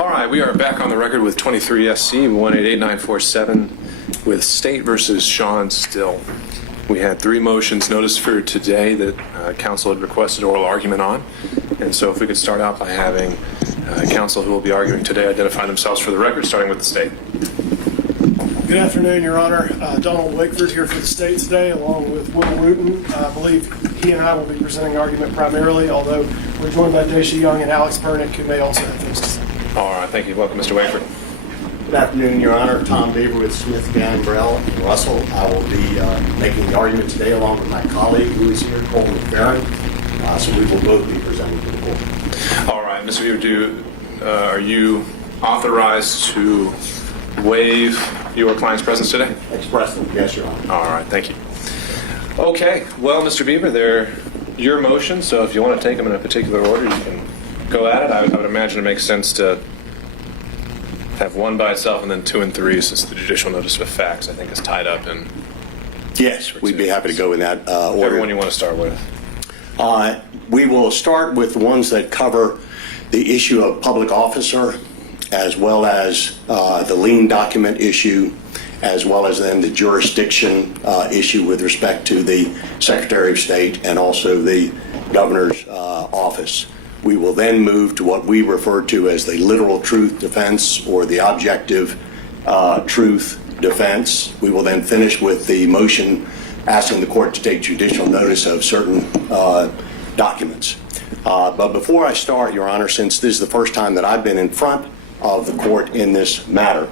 All right, we are back on the record with 23 SC 188947 with State versus Shawn Still. We had 3 motions noticed for today that counsel had requested oral argument on. And so if we could start out by having counsel who will be arguing today identify themselves for the record, starting with the State. Good afternoon, Your Honor. Donald Wakeford here for the State today, along with Will Wooten. I believe he and I will be presenting argument primarily, although we're joined by Daisha Young and Alex Pernick, who may also have things to say. All right, thank you. Welcome, Mr. Wakeford. Good afternoon, Your Honor. Tom Beaver with Smith, Gambrell, and Russell. I will be making the argument today along with my colleague who is here, Cole McFerrin. So we will both be presenting to the court. All right, Mr. Beaver, are you authorized to waive your client's presence today? Expressly, yes, Your Honor. All right, thank you. Okay, well, Mr. Beaver, they're your motion, so if you want to take them in a particular order, you can go at it. I would imagine it makes sense to have 1 by itself and then 2 and 3, since the judicial notice of facts, I think, is tied up in. Yes, we'd be happy to go in that order. Everyone you want to start with. We will start with the ones that cover the issue of public officer, as well as the lien document issue, as well as then the jurisdiction issue with respect to the Secretary of State and also the Governor's office. We will then move to what we refer to as the literal truth defense or the objective truth defense. We will then finish with the motion asking the court to take judicial notice of certain documents. But before I start, Your Honor, since this is the first time that I've been in front of the court in this matter,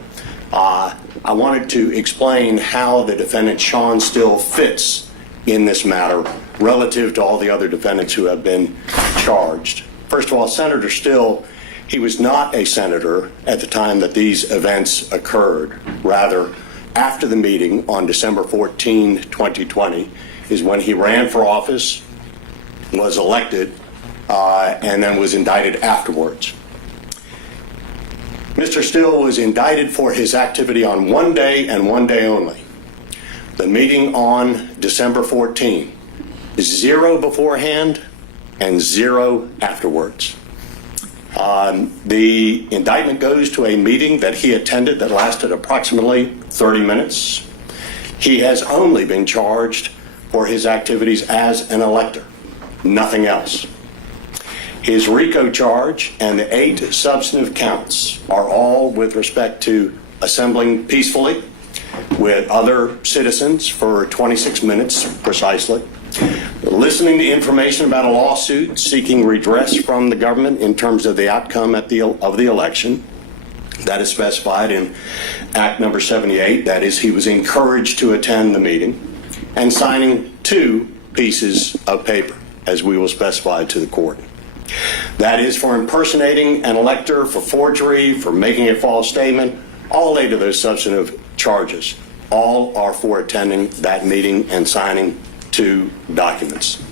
I wanted to explain how the defendant Shawn Still fits in this matter relative to all the other defendants who have been charged. First of all, Senator Still, he was not a senator at the time that these events occurred. Rather, after the meeting on December 14, 2020, is when he ran for office, was elected, and then was indicted afterwards. Mr. Still was indicted for his activity on 1 day and 1 day only. The meeting on December 14, 0 beforehand and 0 afterwards. The indictment goes to a meeting that he attended that lasted approximately 30 minutes. He has only been charged for his activities as an elector, nothing else. His RICO charge and the 8 substantive counts are all with respect to assembling peacefully with other citizens for 26 minutes precisely, listening to information about a lawsuit seeking redress from the government in terms of the outcome of the election. That is specified in Act number 78. That is, he was encouraged to attend the meeting, and signing 2 pieces of paper, as we will specify to the court. That is for impersonating an elector, for forgery, for making a false statement, all 8 of those substantive charges. All are for attending that meeting and signing 2 documents.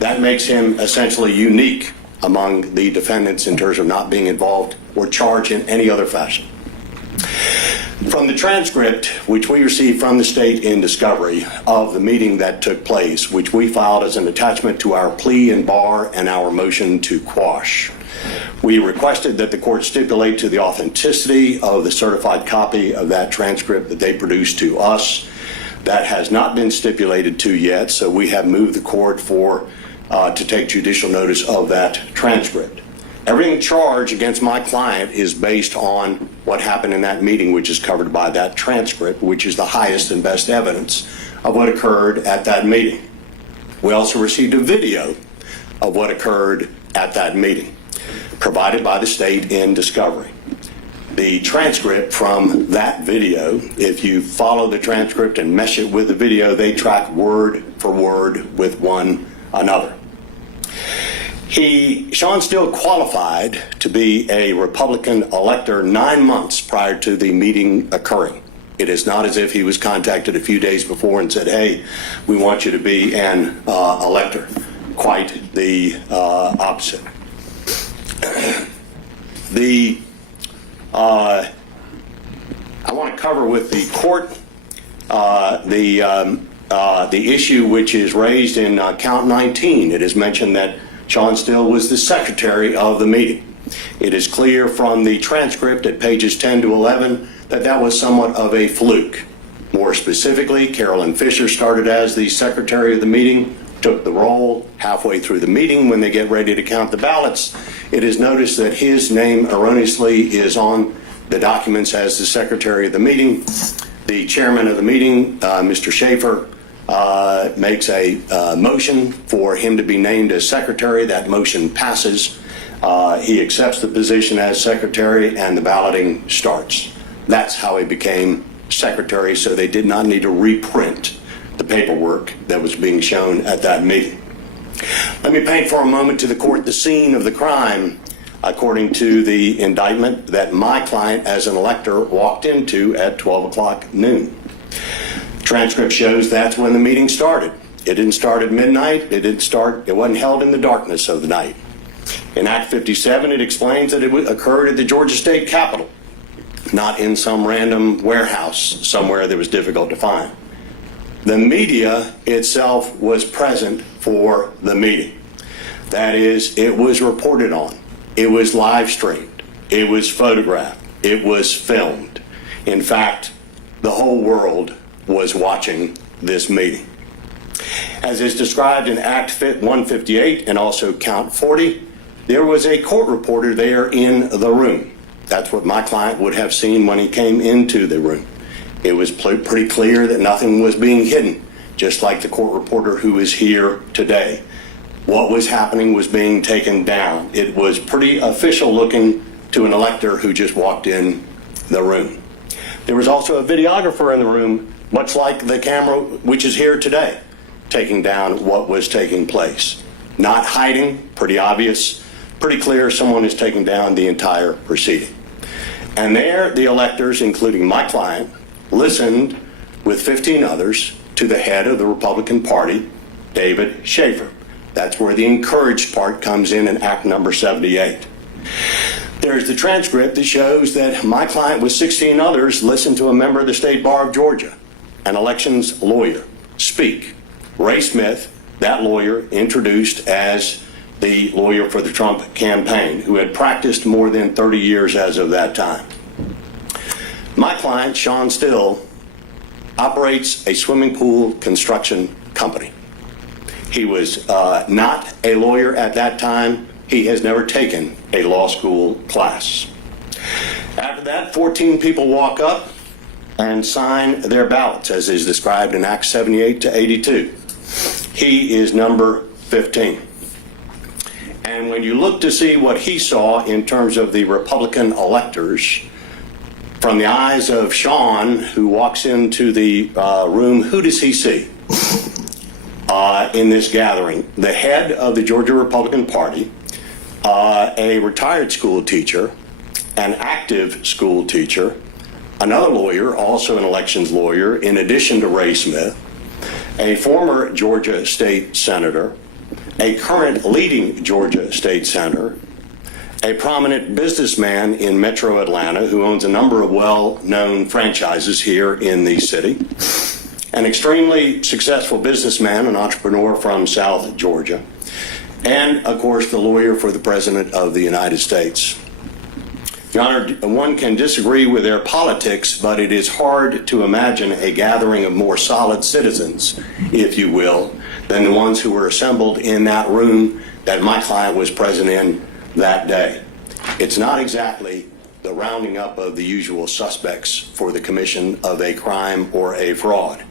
That makes him essentially unique among the defendants in terms of not being involved or charged in any other fashion. From the transcript, which we received from the state in discovery of the meeting that took place, which we filed as an attachment to our plea and bar and our motion to quash, we requested that the court stipulate to the authenticity of the certified copy of that transcript that they produced to us. That has not been stipulated to yet, so we have moved the court to take judicial notice of that transcript. Everything charged against my client is based on what happened in that meeting, which is covered by that transcript, which is the highest and best evidence of what occurred at that meeting. We also received a video of what occurred at that meeting, provided by the state in discovery. The transcript from that video, if you follow the transcript and mesh it with the video, they track word for word with one another. Shawn Still qualified to be a Republican elector 9 months prior to the meeting occurring. It is not as if he was contacted a few days before and said, hey, we want you to be an elector. Quite the opposite. I want to cover with the court the issue which is raised in count 19. It is mentioned that Shawn Still was the secretary of the meeting. It is clear from the transcript at pages 10 to 11 that that was somewhat of a fluke. More specifically, Carolyn Fisher started as the secretary of the meeting, took the roll halfway through the meeting. When they get ready to count the ballots, it is noticed that his name erroneously is on the documents as the secretary of the meeting. The chairman of the meeting, Mr. Schaefer, makes a motion for him to be named as secretary. That motion passes. He accepts the position as secretary, and the balloting starts. That's how he became secretary, so they did not need to reprint the paperwork that was being shown at that meeting. Let me paint for a moment to the court the scene of the crime according to the indictment that my client as an elector walked into at 12 o'clock noon. Transcript shows that's when the meeting started. It didn't start at midnight. It wasn't held in the darkness of the night. In Act 57, it explains that it occurred at the Georgia State Capitol, not in some random warehouse somewhere that was difficult to find. The media itself was present for the meeting. That is, it was reported on. It was live streamed. It was photographed. It was filmed. In fact, the whole world was watching this meeting. As is described in Act 158 and also Count 40, there was a court reporter there in the room. That's what my client would have seen when he came into the room. It was pretty clear that nothing was being hidden, just like the court reporter who is here today. What was happening was being taken down. It was pretty official looking to an elector who just walked in the room. There was also a videographer in the room, much like the camera which is here today, taking down what was taking place. Not hiding, pretty obvious, pretty clear someone is taking down the entire proceeding. And there, the electors, including my client, listened with 15 others to the head of the Republican Party, David Schaefer. That's where the encouraged part comes in Act number 78. There's the transcript that shows that my client with 16 others listened to a member of the State Bar of Georgia, an elections lawyer, speak. Ray Smith, that lawyer, introduced as the lawyer for the Trump campaign, who had practiced more than 30 years as of that time. My client, Shawn Still, operates a swimming pool construction company. He was not a lawyer at that time. He has never taken a law school class. After that, 14 people walk up and sign their ballots, as is described in Act 78 to 82. He is number 15. And when you look to see what he saw in terms of the Republican electors, from the eyes of Shawn, who walks into the room, who does he see in this gathering? The head of the Georgia Republican Party, a retired school teacher, an active school teacher, another lawyer, also an elections lawyer, in addition to Ray Smith, a former Georgia state senator, a current leading Georgia state senator, a prominent businessman in Metro Atlanta who owns a number of well-known franchises here in the city, an extremely successful businessman, an entrepreneur from South Georgia, and, of course, the lawyer for the President of the United States. Your Honor, one can disagree with their politics, but it is hard to imagine a gathering of more solid citizens, if you will, than the ones who were assembled in that room that my client was present in that day. It's not exactly the rounding up of the usual suspects for the commission of a crime or a fraud.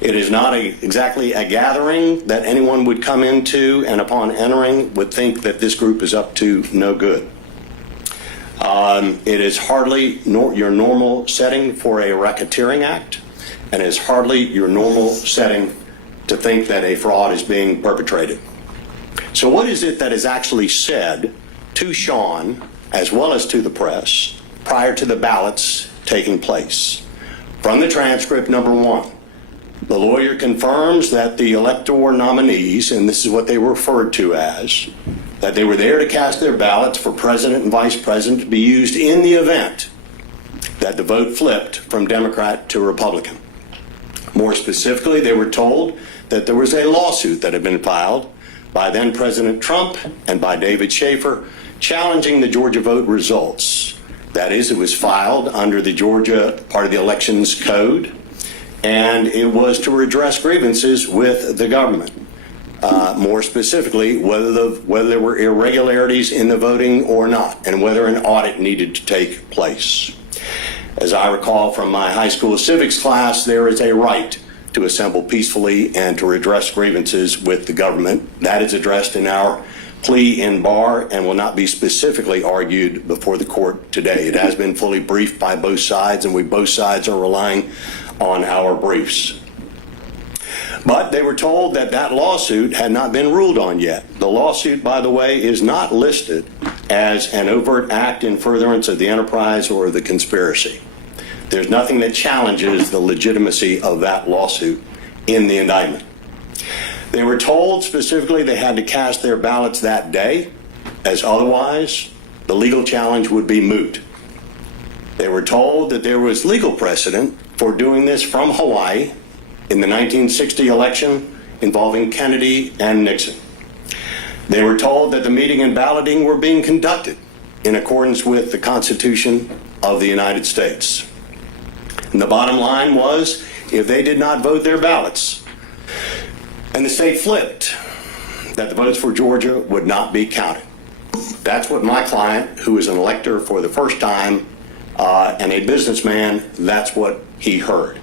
It is not exactly a gathering that anyone would come into and upon entering would think that this group is up to no good. It is hardly your normal setting for a racketeering act, and it's hardly your normal setting to think that a fraud is being perpetrated. So what is it that is actually said to Shawn, as well as to the press, prior to the ballots taking place? From the transcript, number one, the lawyer confirms that the elector nominees, and this is what they were referred to as, that they were there to cast their ballots for president and vice president to be used in the event that the vote flipped from Democrat to Republican. More specifically, they were told that there was a lawsuit that had been filed by then President Trump and by David Schaefer, challenging the Georgia vote results. That is, it was filed under the Georgia part of the elections code, and it was to redress grievances with the government. More specifically, whether there were irregularities in the voting or not, and whether an audit needed to take place. As I recall from my high school civics class, there is a right to assemble peacefully and to redress grievances with the government. That is addressed in our plea in bar and will not be specifically argued before the court today. It has been fully briefed by both sides, and both sides are relying on our briefs. But they were told that that lawsuit had not been ruled on yet. The lawsuit, by the way, is not listed as an overt act in furtherance of the enterprise or the conspiracy. There's nothing that challenges the legitimacy of that lawsuit in the indictment. They were told specifically they had to cast their ballots that day, as otherwise the legal challenge would be moot. They were told that there was legal precedent for doing this from Hawaii in the 1960 election involving Kennedy and Nixon. They were told that the meeting and balloting were being conducted in accordance with the Constitution of the United States. And the bottom line was, if they did not vote their ballots, and the state flipped, that the votes for Georgia would not be counted. That's what my client, who is an elector for the first time and a businessman, that's what he heard.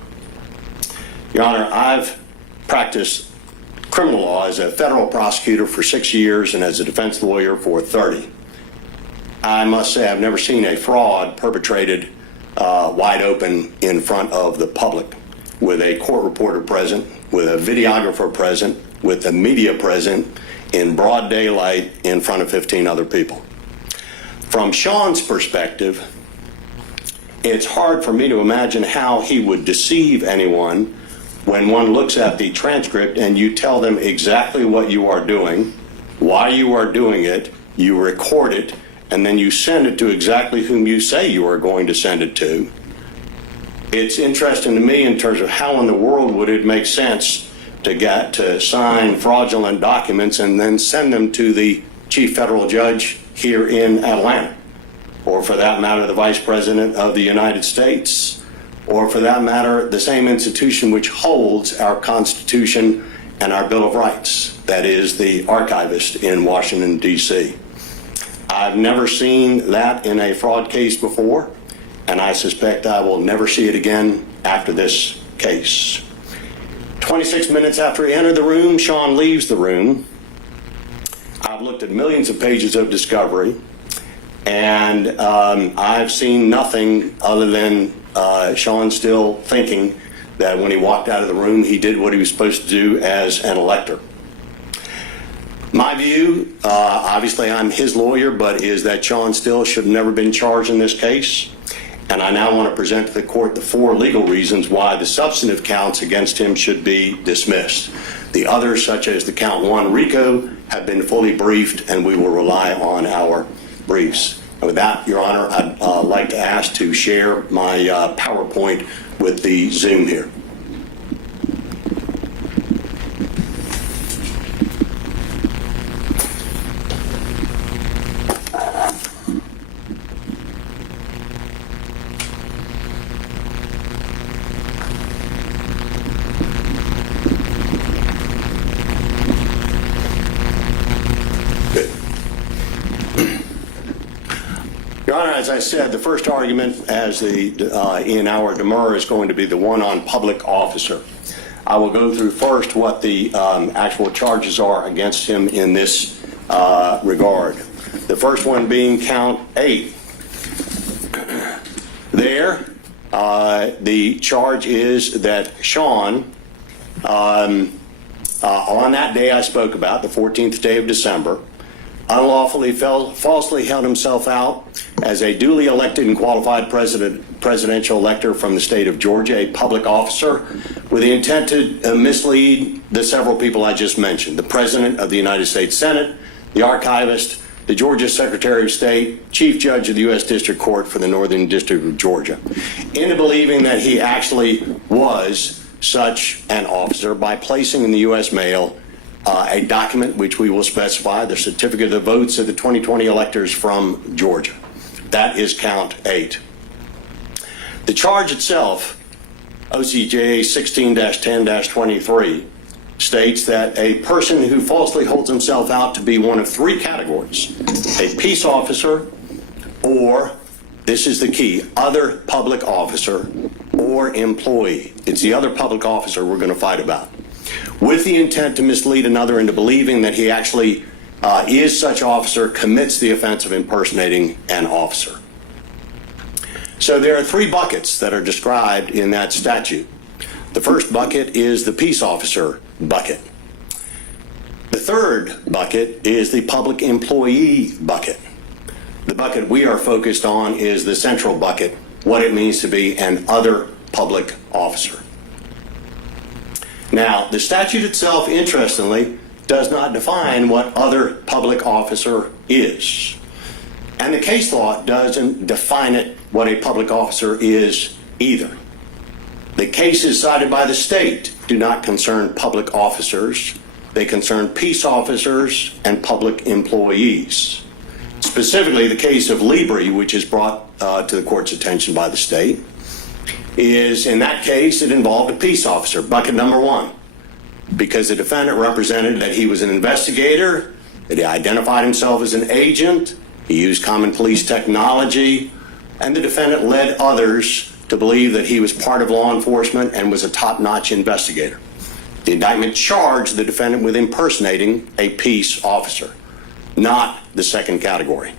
Your Honor, I've practiced criminal law as a federal prosecutor for 6 years and as a defense lawyer for 30. I must say I've never seen a fraud perpetrated wide open in front of the public, with a court reporter present, with a videographer present, with the media present, in broad daylight in front of 15 other people. From Shawn's perspective, it's hard for me to imagine how he would deceive anyone when one looks at the transcript and you tell them exactly what you are doing, why you are doing it, you record it, and then you send it to exactly whom you say you are going to send it to. It's interesting to me in terms of how in the world would it make sense to sign fraudulent documents and then send them to the chief federal judge here in Atlanta, or for that matter, the vice president of the United States, or for that matter, the same institution which holds our Constitution and our Bill of Rights, that is the archivist in Washington, D.C. I've never seen that in a fraud case before, and I suspect I will never see it again after this case. 26 minutes after he entered the room, Shawn leaves the room. I've looked at millions of pages of discovery, and I've seen nothing other than Shawn Still thinking that when he walked out of the room, he did what he was supposed to do as an elector. My view, obviously I'm his lawyer, but is that Shawn Still should have never been charged in this case. And I now want to present to the court the 4 legal reasons why the substantive counts against him should be dismissed. The others, such as the count 1 RICO, have been fully briefed, and we will rely on our briefs. And with that, Your Honor, I'd like to ask to share my PowerPoint with the Zoom here. Your Honor, as I said, the first argument in our demur is going to be the one on public officer. I will go through first what the actual charges are against him in this regard. The first one being count 8. There, the charge is that Shawn, on that day I spoke about, the 14th day of December, unlawfully falsely held himself out as a duly elected and qualified presidential elector from the state of Georgia, a public officer, with the intent to mislead the several people I just mentioned: the President of the United States Senate, the archivist, the Georgia Secretary of State, Chief Judge of the U.S. District Court for the Northern District of Georgia, into believing that he actually was such an officer by placing in the U.S. mail a document which we will specify, the certificate of votes of the 2020 electors from Georgia. That is count 8. The charge itself, OCJ 16-10-23, states that a person who falsely holds himself out to be one of 3 categories, a peace officer, or, this is the key, other public officer or employee. It's the other public officer we're going to fight about, with the intent to mislead another into believing that he actually is such officer, commits the offense of impersonating an officer. So there are 3 buckets that are described in that statute. The first bucket is the peace officer bucket. The third bucket is the public employee bucket. The bucket we are focused on is the central bucket, what it means to be an other public officer. Now, the statute itself, interestingly, does not define what other public officer is. And the case law doesn't define it, what a public officer is either. The cases cited by the state do not concern public officers. They concern peace officers and public employees. Specifically, the case of Libri, which is brought to the court's attention by the state, is, in that case, it involved a peace officer, bucket number 1, because the defendant represented that he was an investigator, that he identified himself as an agent, he used common police technology, and the defendant led others to believe that he was part of law enforcement and was a top-notch investigator. The indictment charged the defendant with impersonating a peace officer, not the second category.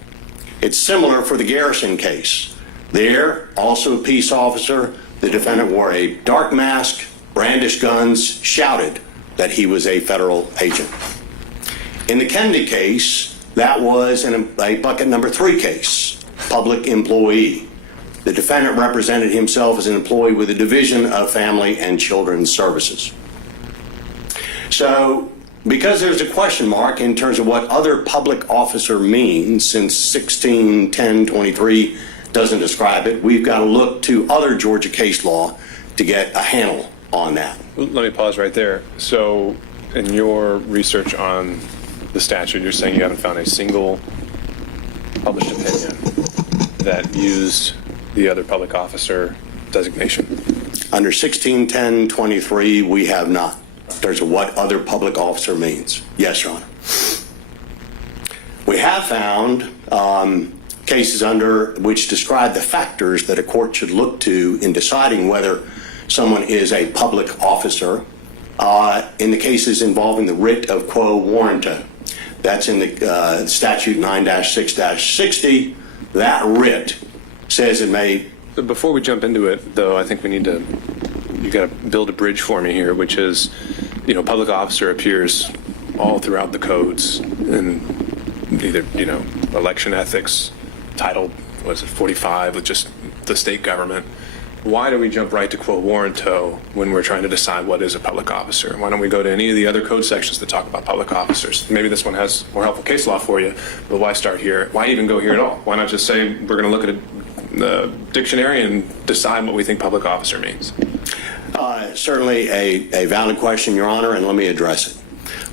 It's similar for the Garrison case. There, also a peace officer, the defendant wore a dark mask, brandished guns, shouted that he was a federal agent. In the Kennedy case, that was a bucket number 3 case, public employee. The defendant represented himself as an employee with the Division of Family and Children's Services. So, because there's a question mark in terms of what other public officer means, since 16-10-23 doesn't describe it, we've got to look to other Georgia case law to get a handle on that. Let me pause right there. So, in your research on the statute, you're saying you haven't found a single published opinion that used the other public officer designation? Under 16-10-23, we have not. There's a what other public officer means. Yes, Your Honor. We have found cases under which describe the factors that a court should look to in deciding whether someone is a public officer in the cases involving the writ of quo warranto. That's in the statute 9-6-60. That writ says it may... Before we jump into it, though, I think we need to, you got to build a bridge for me here, which is, public officer appears all throughout the codes in either, election ethics, title, 45, with just the state government. Why do we jump right to quo warranto when we're trying to decide what is a public officer? Why don't we go to any of the other code sections that talk about public officers? Maybe this one has more helpful case law for you, but why start here? Why even go here at all? Why not just say we're going to look at the dictionary and decide what we think public officer means? Certainly a valid question, Your Honor, and let me address it,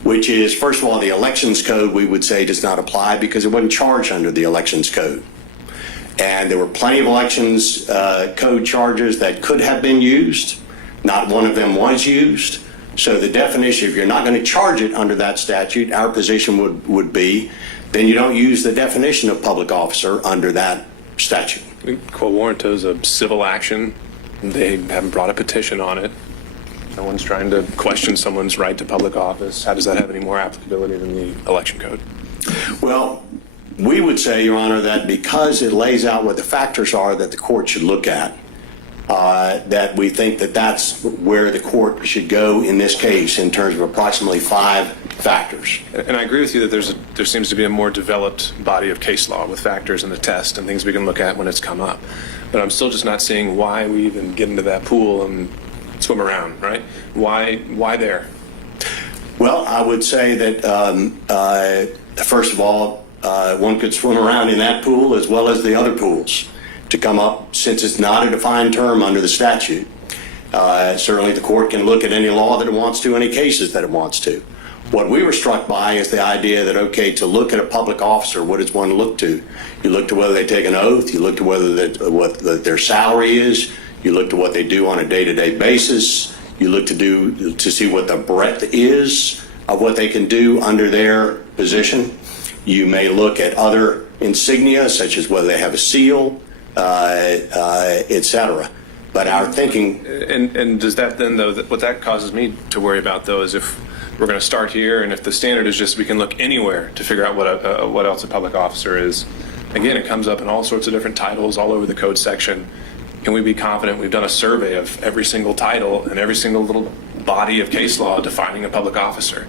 which is, first of all, the elections code, we would say, does not apply because it wasn't charged under the elections code. And there were plenty of elections code charges that could have been used. Not one of them was used. So the definition, if you're not going to charge it under that statute, our position would be, then you don't use the definition of public officer under that statute. Quo warranto is a civil action. They haven't brought a petition on it. No one's trying to question someone's right to public office. How does that have any more applicability than the election code? Well, we would say, Your Honor, that because it lays out what the factors are that the court should look at, that we think that that's where the court should go in this case in terms of approximately 5 factors. And I agree with you that there seems to be a more developed body of case law with factors and the test and things we can look at when it's come up. But I'm still just not seeing why we even get into that pool and swim around, right? Why there? Well, I would say that, first of all, one could swim around in that pool as well as the other pools to come up, since it's not a defined term under the statute. Certainly the court can look at any law that it wants to, any cases that it wants to. What we were struck by is the idea that, okay, to look at a public officer, what does one look to? You look to whether they take an oath, you look to whether what their salary is, you look to what they do on a day-to-day basis, you look to see what the breadth is of what they can do under their position. You may look at other insignia, such as whether they have a seal, etc. But our thinking... And does that then, though, what that causes me to worry about, though, is if we're going to start here, and if the standard is just we can look anywhere to figure out what else a public officer is. Again, it comes up in all sorts of different titles all over the code section. Can we be confident we've done a survey of every single title and every single little body of case law defining a public officer?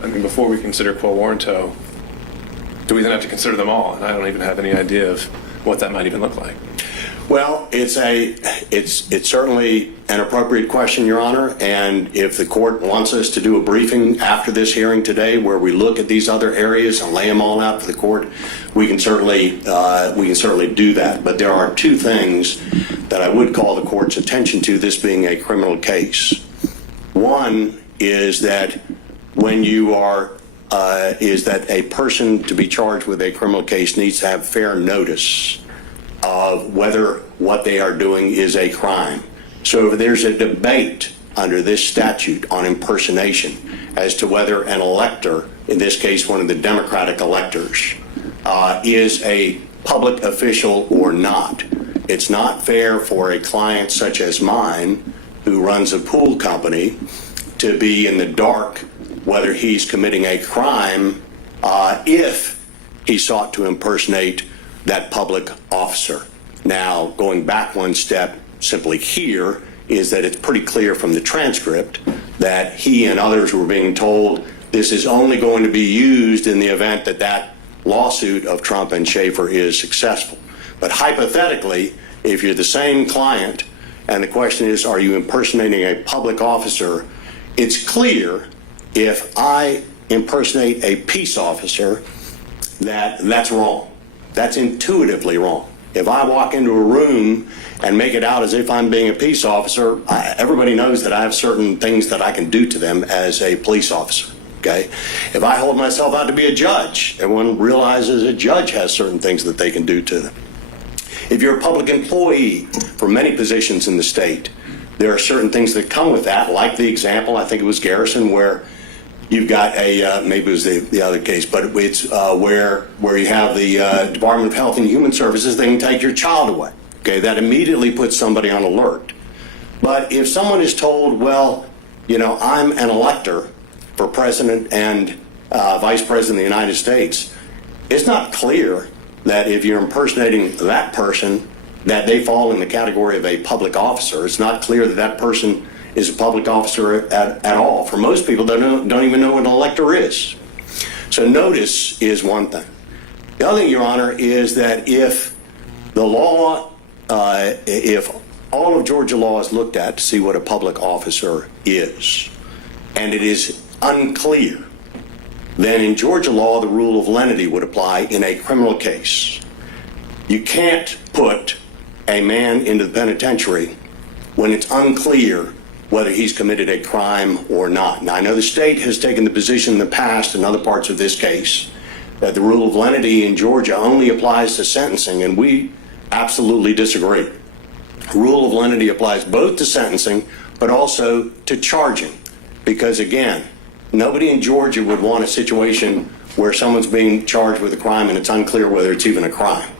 I mean, before we consider quo warranto, do we then have to consider them all? And I don't even have any idea of what that might even look like. Well, it's certainly an appropriate question, Your Honor, and if the court wants us to do a briefing after this hearing today where we look at these other areas and lay them all out for the court, we can certainly do that. But there are two things that I would call the court's attention to, this being a criminal case. One is that when you are is that a person to be charged with a criminal case needs to have fair notice of whether what they are doing is a crime. So if there's a debate under this statute on impersonation as to whether an elector, in this case one of the Democratic electors, is a public official or not, it's not fair for a client such as mine who runs a pool company to be in the dark whether he's committing a crime if he sought to impersonate that public officer. Now, going back one step simply here is that it's pretty clear from the transcript that he and others were being told this is only going to be used in the event that that lawsuit of Trump and Schaefer is successful. But hypothetically, if you're the same client and the question is, are you impersonating a public officer, it's clear if I impersonate a peace officer that's wrong. That's intuitively wrong. If I walk into a room and make it out as if I'm being a peace officer, everybody knows that I have certain things that I can do to them as a police officer, okay? If I hold myself out to be a judge, everyone realizes a judge has certain things that they can do to them. If you're a public employee for many positions in the state, there are certain things that come with that, like the example, I think it was Garrison, where you've got a, maybe it was the other case, but it's where you have the Department of Health and Human Services, they can take your child away. Okay, that immediately puts somebody on alert. But if someone is told, well, you know, I'm an elector for president and vice president of the United States, it's not clear that if you're impersonating that person, that they fall in the category of a public officer. It's not clear that that person is a public officer at all. For most people, they don't even know what an elector is. So notice is one thing. The other thing, Your Honor, is that if the law, if all of Georgia law is looked at to see what a public officer is, and it is unclear, then in Georgia law, the rule of lenity would apply in a criminal case. You can't put a man into the penitentiary when it's unclear whether he's committed a crime or not. Now, I know the state has taken the position in the past in other parts of this case that the rule of lenity in Georgia only applies to sentencing, and we absolutely disagree. The rule of lenity applies both to sentencing but also to charging, because again, nobody in Georgia would want a situation where someone's being charged with a crime and it's unclear whether it's even a crime.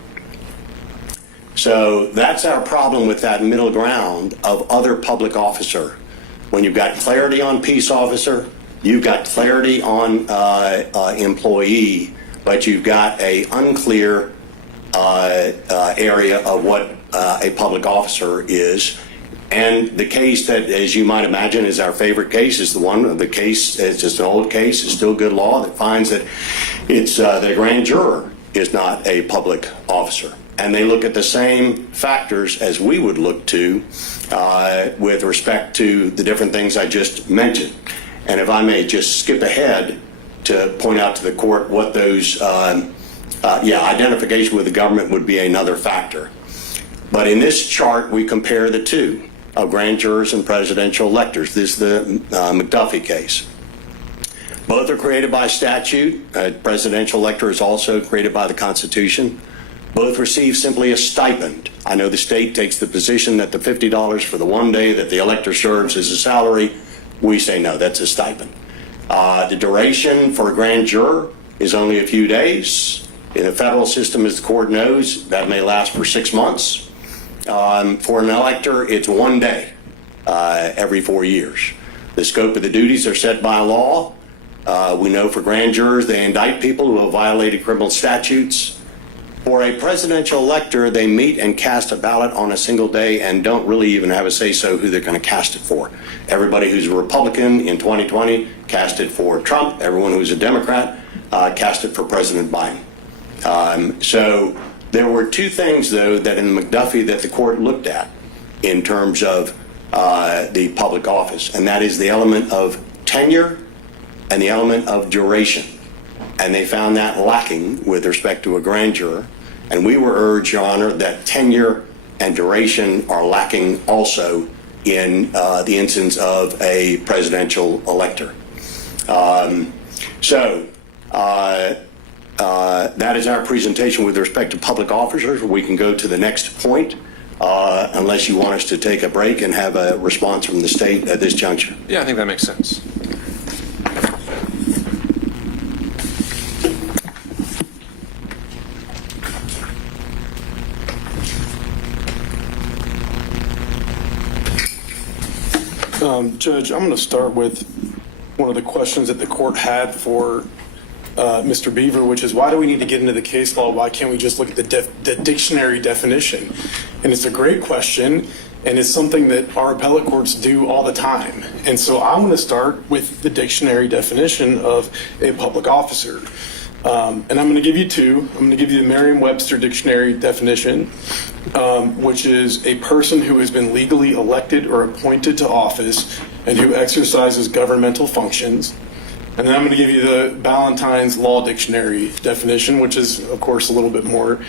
So that's our problem with that middle ground of other public officer. When you've got clarity on peace officer, you've got clarity on employee, but you've got a unclear area of what a public officer is. And the case that, as you might imagine, is our favorite case is the one of the case, it's just an old case, it's still good law, that finds that it's that a grand juror is not a public officer. And they look at the same factors as we would look to with respect to the different things I just mentioned. And if I may just skip ahead to point out to the court what those, identification with the government would be another factor. But in this chart, we compare the two of grand jurors and presidential electors. This is the McDuffie case. Both are created by statute. Presidential elector is also created by the Constitution. Both receive simply a stipend. I know the state takes the position that the $50 for the one day that the elector serves is a salary. We say no, that's a stipend. The duration for a grand juror is only a few days. In a federal system, as the court knows, that may last for 6 months. For an elector, it's 1 day every 4 years. The scope of the duties are set by law. We know for grand jurors, they indict people who have violated criminal statutes. For a presidential elector, they meet and cast a ballot on a single day and don't really even have a say-so who they're going to cast it for. Everybody who's a Republican in 2020 cast it for Trump. Everyone who's a Democrat cast it for President Biden. So there were two things, though, that in McDuffie that the court looked at in terms of the public office, and that is the element of tenure and the element of duration. And they found that lacking with respect to a grand juror. And we were urged, Your Honor, that tenure and duration are lacking also in the instance of a presidential elector. That is our presentation with respect to public officers. We can go to the next point unless you want us to take a break and have a response from the state at this juncture. Yeah, I think that makes sense. Judge, I'm going to start with one of the questions that the court had for Mr. Beaver, which is why do we need to get into the case law? Why can't we just look at the dictionary definition? And it's a great question, and it's something that our appellate courts do all the time. And so I want to start with the dictionary definition of a public officer. And I'm going to give you two. I'm going to give you the Merriam-Webster dictionary definition, which is a person who has been legally elected or appointed to office and who exercises governmental functions. And then I'm going to give you the Ballantyne's Law Dictionary definition, which is, of course, a little bit more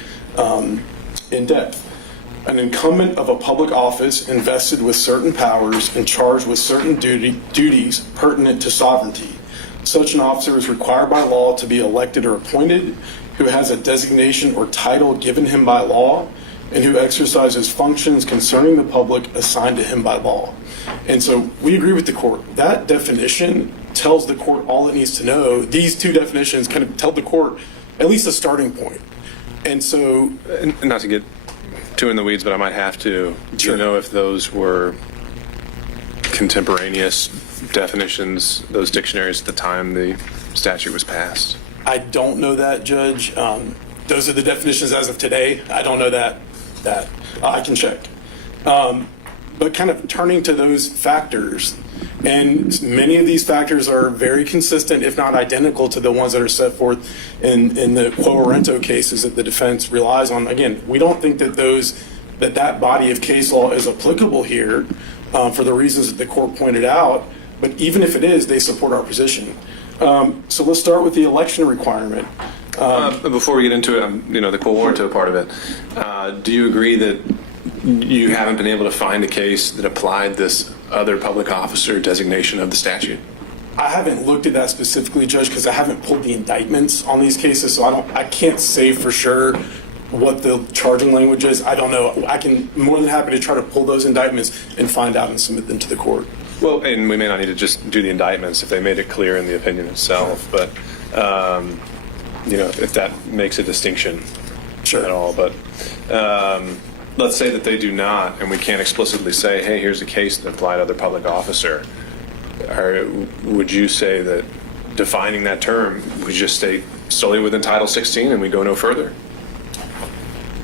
in depth. An incumbent of a public office invested with certain powers and charged with certain duties pertinent to sovereignty. Such an officer is required by law to be elected or appointed, who has a designation or title given him by law, and who exercises functions concerning the public assigned to him by law. And so we agree with the court. That definition tells the court all it needs to know. These two definitions kind of tell the court at least a starting point. And so... And not to get too in the weeds, but I might have to know if those were contemporaneous definitions, those dictionaries at the time the statute was passed. I don't know that, Judge. Those are the definitions as of today. I don't know that. I can check. But kind of turning to those factors, and many of these factors are very consistent, if not identical, to the ones that are set forth in the Quo Warranto cases that the defense relies on. Again, we don't think that that body of case law is applicable here for the reasons that the court pointed out. But even if it is, they support our position. So let's start with the election requirement. Before we get into it, the Quo Warranto part of it, do you agree that you haven't been able to find a case that applied this other public officer designation of the statute? I haven't looked at that specifically, Judge, because I haven't pulled the indictments on these cases, so I can't say for sure what the charging language is. I don't know. I'm more than happy to try to pull those indictments and find out and submit them to the court. Well, and we may not need to just do the indictments if they made it clear in the opinion itself, but if that makes a distinction at all. But let's say that they do not, and we can't explicitly say, hey, here's a case that applied to other public officer. Would you say that defining that term, we just stay solely within Title 16 and we go no further?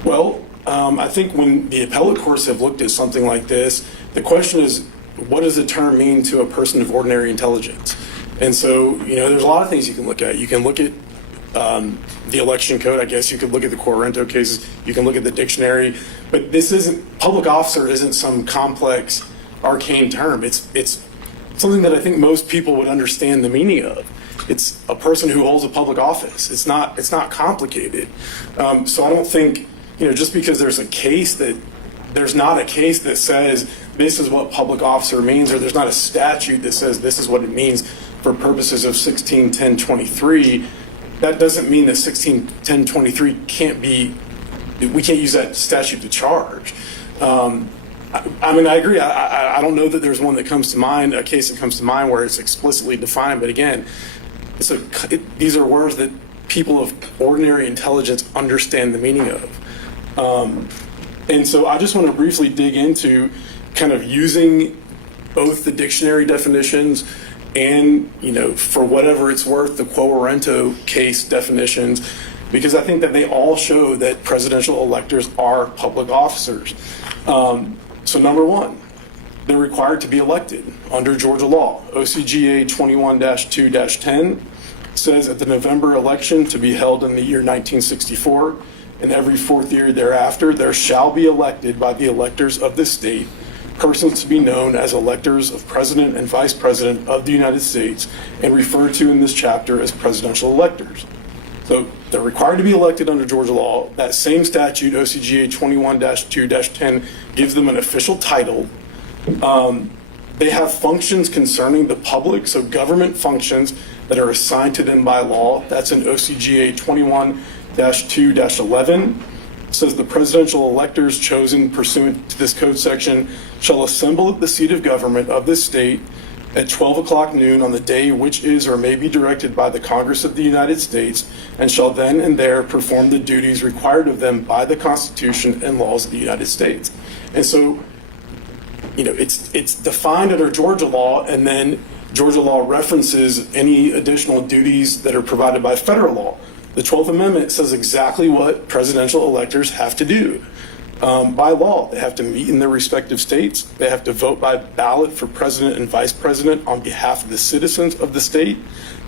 Well, I think when the appellate courts have looked at something like this, the question is, what does the term mean to a person of ordinary intelligence? And so, there's a lot of things you can look at. You can look at the election code, I guess. You could look at the Quo Warranto cases. You can look at the dictionary. But public officer isn't some complex, arcane term. It's something that I think most people would understand the meaning of. It's a person who holds a public office. It's not complicated. So I don't think, just because there's not a case that says this is what public officer means, or there's not a statute that says this is what it means. for purposes of 161023, that doesn't mean that 161023 we can't use that statute to charge. I mean, I agree. I don't know that there's one that comes to mind, a case that comes to mind where it's explicitly defined. But again, these are words that people of ordinary intelligence understand the meaning of. And so I just want to briefly dig into kind of using both the dictionary definitions and, for whatever it's worth, the quo warranto case definitions, because I think that they all show that presidential electors are public officers. So number one, they're required to be elected under Georgia law. OCGA 21-2-10 says at the November election to be held in the year 1964, and every fourth year thereafter, there shall be elected by the electors of this state persons to be known as electors of President and Vice President of the United States and referred to in this chapter as presidential electors. So they're required to be elected under Georgia law. That same statute, OCGA 21-2-10, gives them an official title. They have functions concerning the public, so government functions that are assigned to them by law. That's in OCGA 21-2-11. It says the presidential electors chosen pursuant to this code section shall assemble at the seat of government of this state at 12 o'clock noon on the day which is or may be directed by the Congress of the United States, and shall then and there perform the duties required of them by the Constitution and laws of the United States. And so, it's defined under Georgia law, and then Georgia law references any additional duties that are provided by federal law. The 12th Amendment says exactly what presidential electors have to do. By law, they have to meet in their respective states. They have to vote by ballot for president and vice president on behalf of the citizens of the state.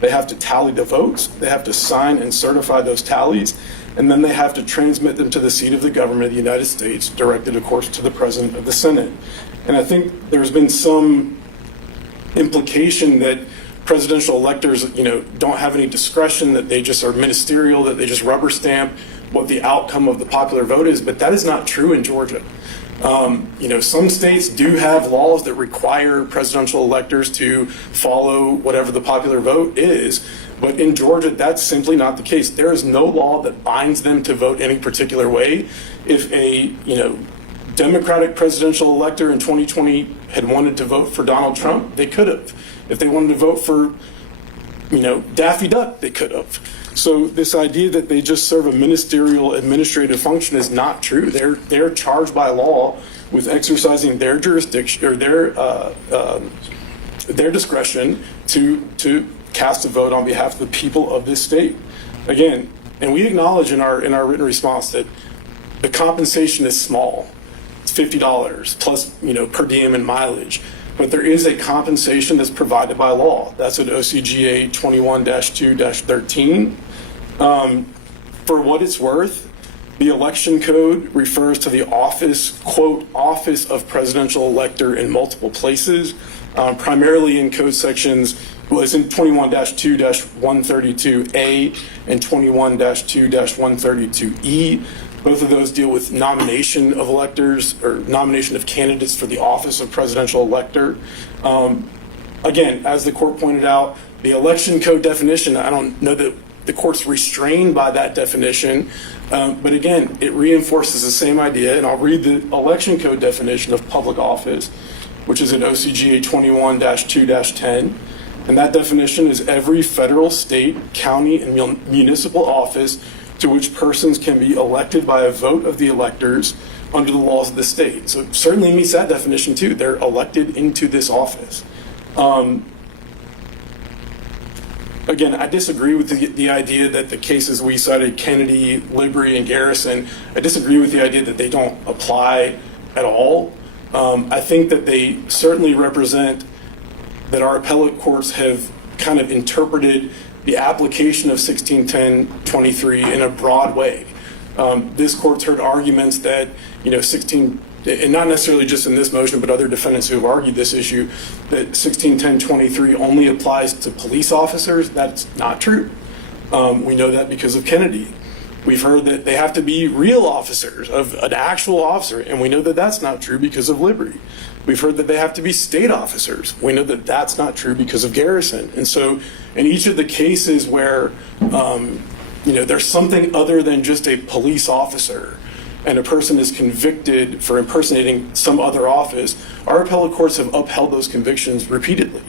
They have to tally the votes. They have to sign and certify those tallies. And then they have to transmit them to the seat of the government of the United States, directed, of course, to the president of the Senate. And I think there's been some implication that presidential electors, don't have any discretion, that they just are ministerial, that they just rubber stamp what the outcome of the popular vote is, but that is not true in Georgia. Some states do have laws that require presidential electors to follow whatever the popular vote is, but in Georgia, that's simply not the case. There is no law that binds them to vote any particular way. If a, Democratic presidential elector in 2020 had wanted to vote for Donald Trump, they could have. If they wanted to vote for, Daffy Duck, they could have. So this idea that they just serve a ministerial administrative function is not true. They're charged by law with exercising their jurisdiction or their discretion to cast a vote on behalf of the people of this state. Again, and we acknowledge in our written response that the compensation is small. It's $50 plus, per diem and mileage. But there is a compensation that's provided by law. That's at OCGA 21-2-13. For what it's worth, the election code refers to the office, quote, office of presidential elector in multiple places, primarily in code sections, it's in 21-2-132A and 21-2-132E. Both of those deal with nomination of electors or nomination of candidates for the office of presidential elector. Again, as the court pointed out, the election code definition, I don't know that the court's restrained by that definition, but again, it reinforces the same idea, and I'll read the election code definition of public office, which is in OCGA 21-2-10, and that definition is every federal, state, county, and municipal office to which persons can be elected by a vote of the electors under the laws of the state. So it certainly meets that definition too. They're elected into this office. Again, I disagree with the idea that the cases we cited, Kennedy, Libby, and Garrison, I disagree with the idea that they don't apply at all. I think that they certainly represent that our appellate courts have kind of interpreted the application of 1610-23 in a broad way. This court's heard arguments that, and not necessarily just in this motion, but other defendants who have argued this issue, that 1610-23 only applies to police officers. That's not true. We know that because of Kennedy. We've heard that they have to be real officers, of an actual officer, and we know that that's not true because of Liberty. We've heard that they have to be state officers. We know that that's not true because of Garrison. And so in each of the cases where there's something other than just a police officer and a person is convicted for impersonating some other office, our appellate courts have upheld those convictions repeatedly.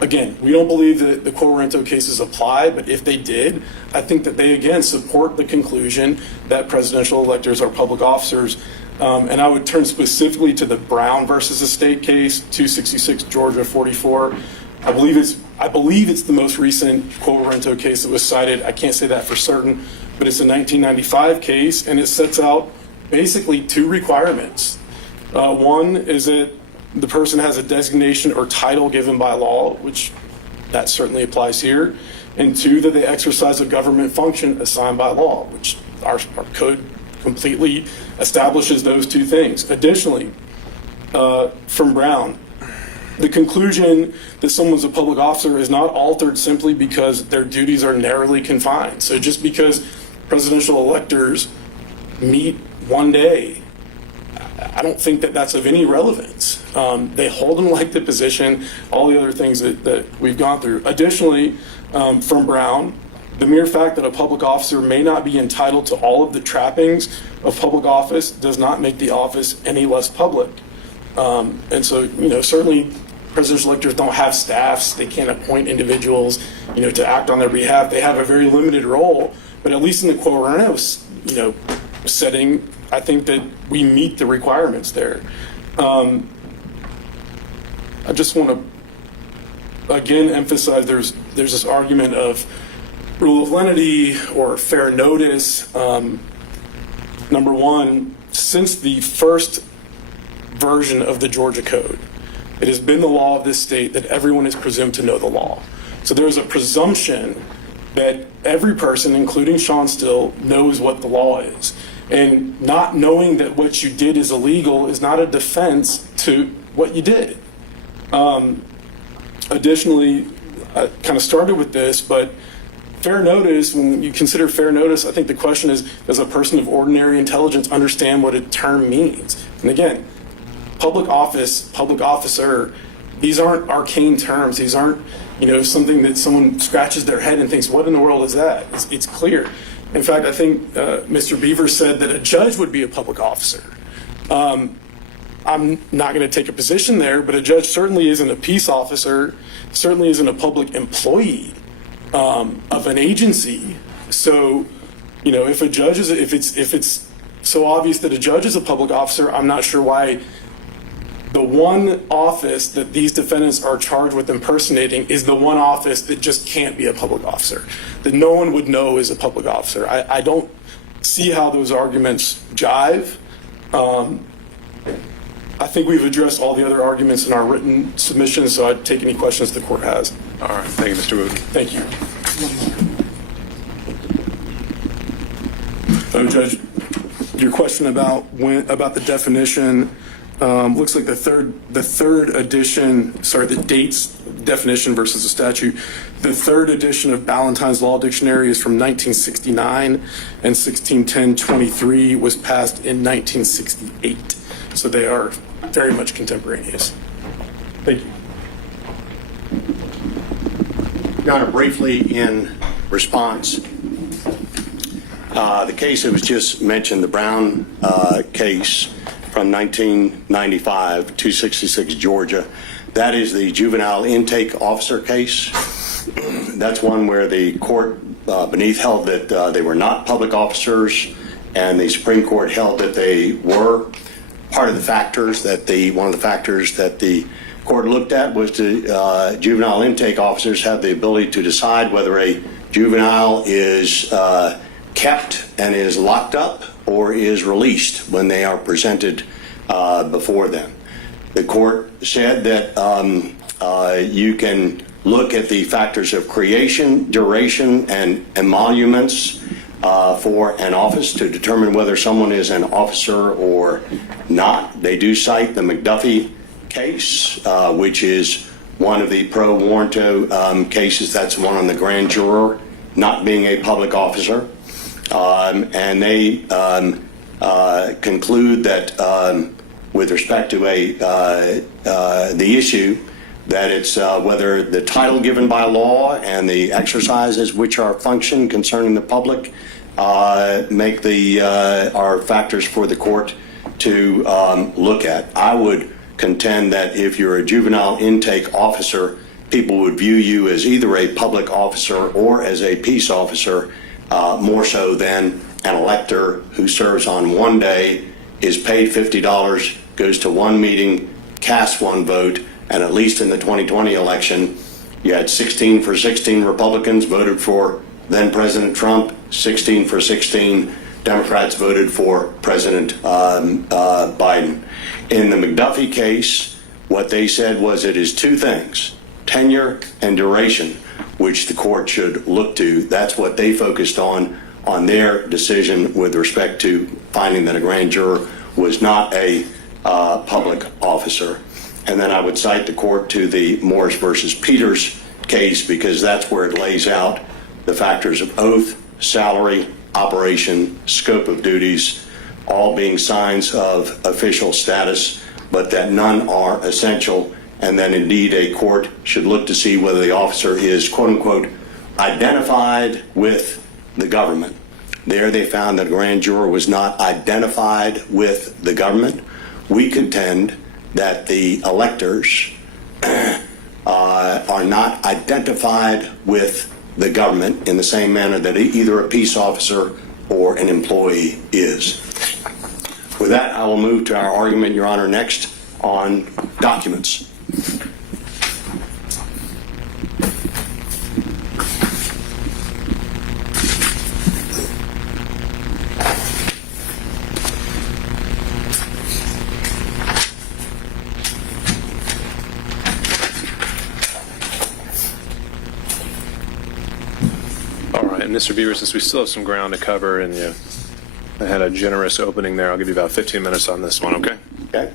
Again, we don't believe that the Quo Warranto cases apply, but if they did, I think that they, again, support the conclusion that presidential electors are public officers. And I would turn specifically to the Brown versus the state case, 266 Georgia 44. I believe it's the most recent Quo Warranto case that was cited. I can't say that for certain, but it's a 1995 case, and it sets out basically two requirements. One is that the person has a designation or title given by law, which that certainly applies here. And two, that they exercise a government function assigned by law, which our code completely establishes those two things. Additionally, from Brown, the conclusion that someone's a public officer is not altered simply because their duties are narrowly confined. So just because presidential electors meet one day, I don't think that that's of any relevance. They hold an elected position, all the other things that we've gone through. Additionally, from Brown, the mere fact that a public officer may not be entitled to all of the trappings of public office does not make the office any less public. And so, certainly presidential electors don't have staffs. They can't appoint individuals, to act on their behalf. They have a very limited role. But at least in the Quo Warranto, setting, I think that we meet the requirements there. I just want to, again, emphasize there's this argument of rule of lenity or fair notice. Number one, since the first version of the Georgia Code, it has been the law of this state that everyone is presumed to know the law. So there's a presumption that every person, including Shawn Still, knows what the law is. And not knowing that what you did is illegal is not a defense to what you did. Additionally, I kind of started with this, but fair notice, when you consider fair notice, I think the question is, does a person of ordinary intelligence understand what a term means? And again, public office, public officer, these aren't arcane terms. These aren't, something that someone scratches their head and thinks, what in the world is that? It's clear. In fact, I think Mr. Beaver said that a judge would be a public officer. I'm not going to take a position there, but a judge certainly isn't a peace officer, certainly isn't a public employee of an agency. So, if a judge is, if it's so obvious that a judge is a public officer, I'm not sure why the one office that these defendants are charged with impersonating is the one office that just can't be a public officer, that no one would know is a public officer. I don't see how those arguments jive. I think we've addressed all the other arguments in our written submissions, so I'd take any questions the court has. All right. Thank you, Mr. Wooten. Thank you. Judge, your question about the definition looks like the third edition, the dates definition versus the statute. The third edition of Ballantyne's Law Dictionary is from 1969, and 1610-23 was passed in 1968. So they are very much contemporaneous. Thank you. Your Honor, briefly in response, the case that was just mentioned, the Brown case from 1995, 266 Georgia, that is the juvenile intake officer case. That's one where the court beneath held that they were not public officers, and the Supreme Court held that they were. Part of the factors that one of the factors that the court looked at was to juvenile intake officers have the ability to decide whether a juvenile is kept and is locked up or is released when they are presented before them. The court said that you can look at the factors of creation, duration, and emoluments for an office to determine whether someone is an officer or not. They do cite the McDuffie case, which is one of the pro warranto cases. That's one on the grand juror not being a public officer, and they conclude that with respect to the issue that it's whether the title given by law and the exercises which are function concerning the public make are factors for the court to look at. I would contend that if you're a juvenile intake officer, people would view you as either a public officer or as a peace officer, more so than an elector who serves on one day, is paid $50, goes to one meeting, casts one vote, and at least in the 2020 election, you had 16 for 16 Republicans voted for then President Trump, 16 for 16 Democrats voted for President Biden. In the McDuffie case, what they said was it is two things, tenure and duration, which the court should look to. That's what they focused on their decision with respect to finding that a grand juror was not a public officer. And then I would cite the court to the Morris versus Peters case, because that's where it lays out the factors of oath, salary, operation, scope of duties, all being signs of official status, but that none are essential, and then indeed a court should look to see whether the officer is, quote unquote, identified with the government. There they found that a grand juror was not identified with the government. We contend that the electors are not identified with the government in the same manner that either a peace officer or an employee is. With that, I will move to our argument, Your Honor, next on documents. And Mr. Beaver, since we still have some ground to cover and I had a generous opening there, I'll give you about 15 minutes on this one, okay? Okay.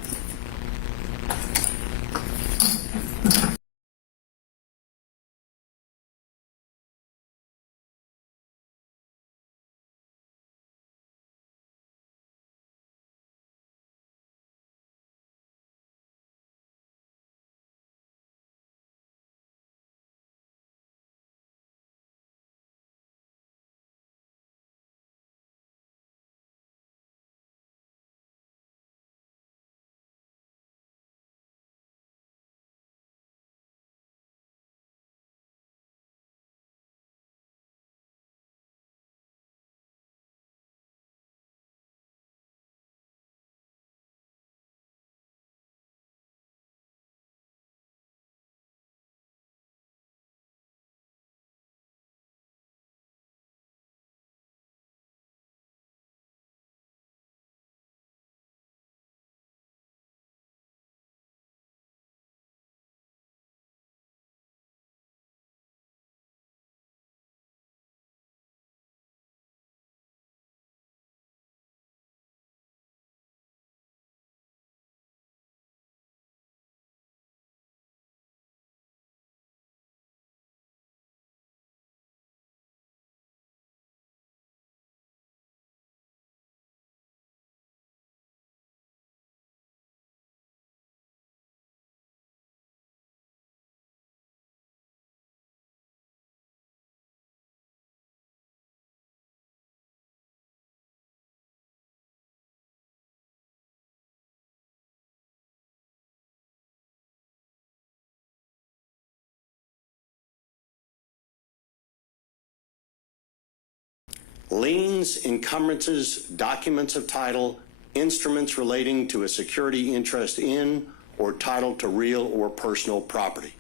Liens, encumbrances, documents of title, instruments relating to a security interest in or title to real or personal property.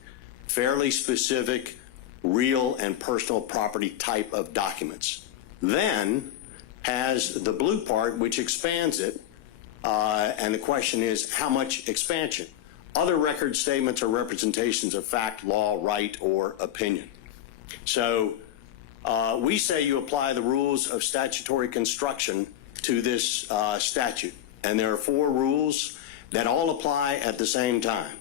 Fairly specific real and personal property type of documents. Then has the blue part, which expands it, and the question is how much expansion? Other record statements or representations of fact, law, right, or opinion. So we say you apply the rules of statutory construction to this statute, and there are 4 rules that all apply at the same time.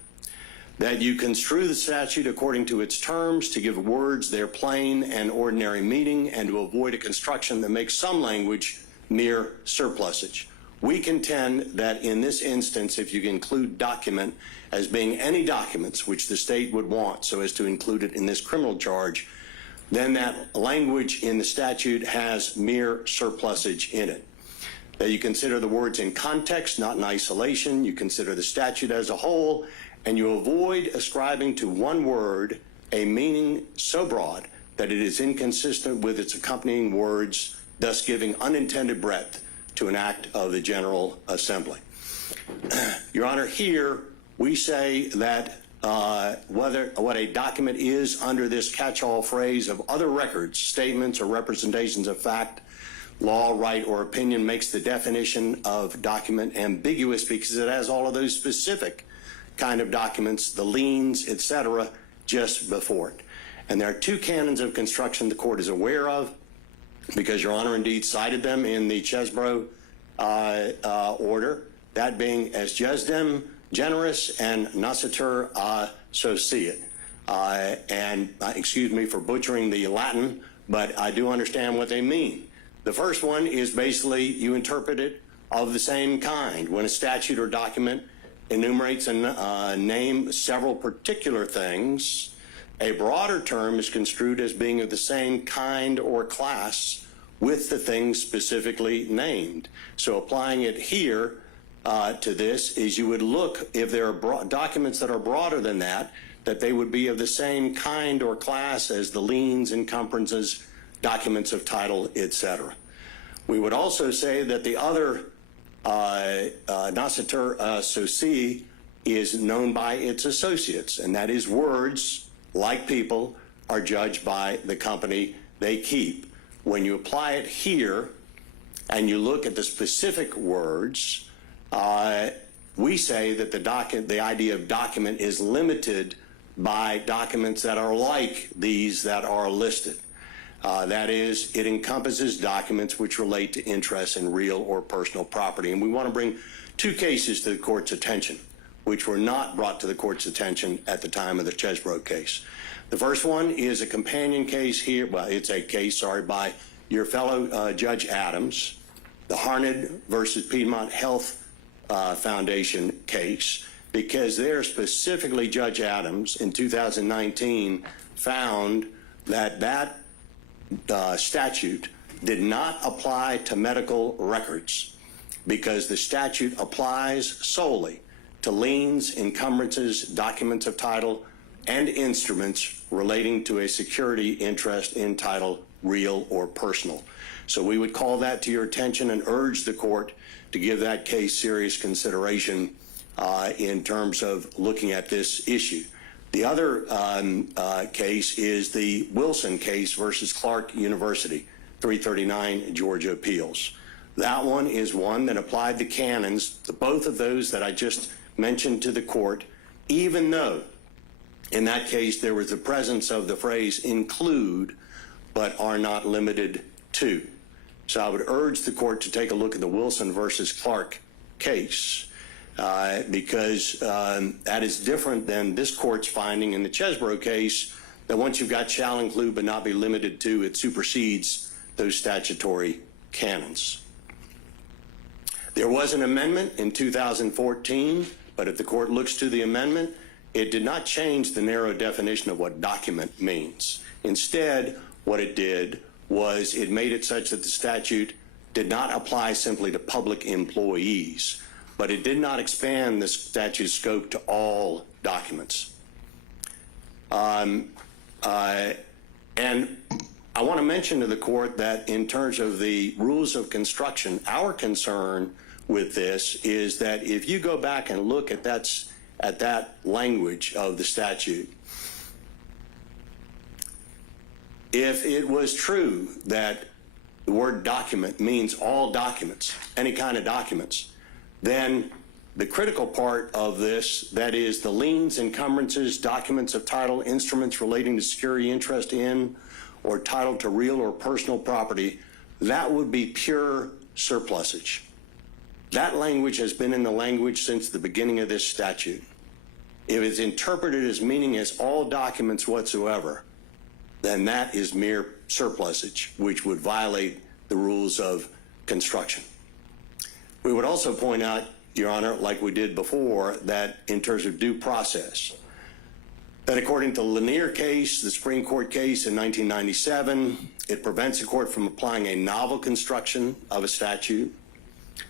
that you construe the statute according to its terms to give words their plain and ordinary meaning and to avoid a construction that makes some language mere surplusage. We contend that in this instance, if you include document as being any documents which the state would want so as to include it in this criminal charge, then that language in the statute has mere surplusage in it. That you consider the words in context, not in isolation. You consider the statute as a whole, and you avoid ascribing to one word a meaning so broad that it is inconsistent with its accompanying words, thus giving unintended breadth to an act of the General Assembly. Your Honor, here we say that what a document is under this catch-all phrase of other records, statements, or representations of fact, law, right, or opinion makes the definition of document ambiguous because it has all of those specific kind of documents, the liens, etc., just before it. And there are two canons of construction the court is aware of, because Your Honor indeed cited them in the Chesbrough order, that being as jesdem generis and nascitur societ. And excuse me for butchering the Latin, but I do understand what they mean. The first one is basically you interpret it of the same kind. When a statute or document enumerates and name several particular things, a broader term is construed as being of the same kind or class with the things specifically named. So applying it here to this is you would look, if there are documents that are broader than that they would be of the same kind or class as the liens, encumbrances, documents of title, etc. We would also say that the other nascitur socii is known by its associates, and that is words, like people, are judged by the company they keep. When you apply it here and you look at the specific words, we say that the idea of document is limited by documents that are like these that are listed. That is, it encompasses documents which relate to interests in real or personal property. And we want to bring two cases to the court's attention, which were not brought to the court's attention at the time of the Chesbrough case. The first one is a companion case here. Well, it's a case, by your fellow Judge Adams, the Harned versus Piedmont Health Foundation case, because there specifically Judge Adams in 2019 found that statute did not apply to medical records because the statute applies solely to liens, encumbrances, documents of title, and instruments relating to a security interest in title, real or personal. So we would call that to your attention and urge the court to give that case serious consideration in terms of looking at this issue. The other case is the Wilson case versus Clark University, 339 Georgia Appeals. That one is one that applied the canons to both of those that I just mentioned to the court, even though in that case there was the presence of the phrase include but are not limited to. So I would urge the court to take a look at the Wilson versus Clark case because that is different than this court's finding in the Chesbrough case that once you've got shall include but not be limited to, it supersedes those statutory canons. There was an amendment in 2014, but if the court looks to the amendment, it did not change the narrow definition of what document means. Instead, what it did was it made it such that the statute did not apply simply to public employees, but it did not expand the statute's scope to all documents. And I want to mention to the court that in terms of the rules of construction, our concern with this is that if you go back and look at that language of the statute, if it was true that the word document means all documents, any kind of documents, then the critical part of this, that is the liens, encumbrances, documents of title, instruments relating to security interest in or title to real or personal property, that would be pure surplusage. That language has been in the language since the beginning of this statute. if it's interpreted as meaning as all documents whatsoever, then that is mere surplusage, which would violate the rules of construction. We would also point out, Your Honor, like we did before, that in terms of due process, that according to the Lanier case, the Supreme Court case in 1997, it prevents a court from applying a novel construction of a statute,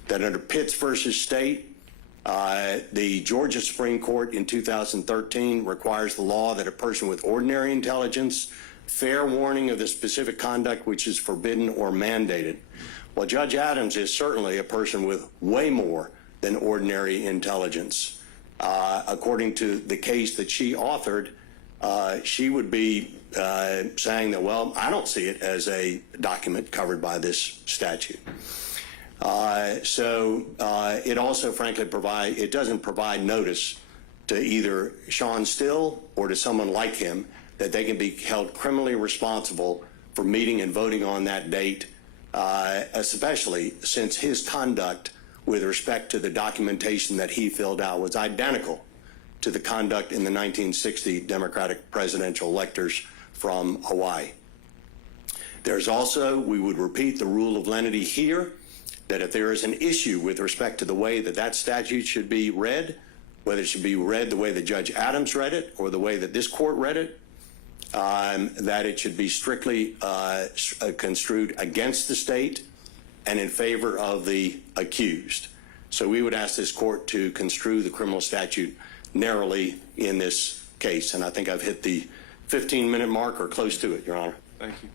that under Pitts versus State, the Georgia Supreme Court in 2013 requires the law that a person with ordinary intelligence, fair warning of the specific conduct which is forbidden or mandated. Well, Judge Adams is certainly a person with way more than ordinary intelligence. According to the case that she authored, she would be saying that, well, I don't see it as a document covered by this statute. So it also, frankly, it doesn't provide notice to either Shawn Still or to someone like him that they can be held criminally responsible for meeting and voting on that date, especially since his conduct with respect to the documentation that he filled out was identical to the conduct in the 1960 Democratic presidential electors from Hawaii. There's also, we would repeat the rule of lenity here, that if there is an issue with respect to the way that that statute should be read, whether it should be read the way that Judge Adams read it or the way that this court read it, that it should be strictly construed against the state and in favor of the accused. So we would ask this court to construe the criminal statute narrowly in this case. And I think I've hit the 15-minute mark or close to it, Your Honor. Thank you.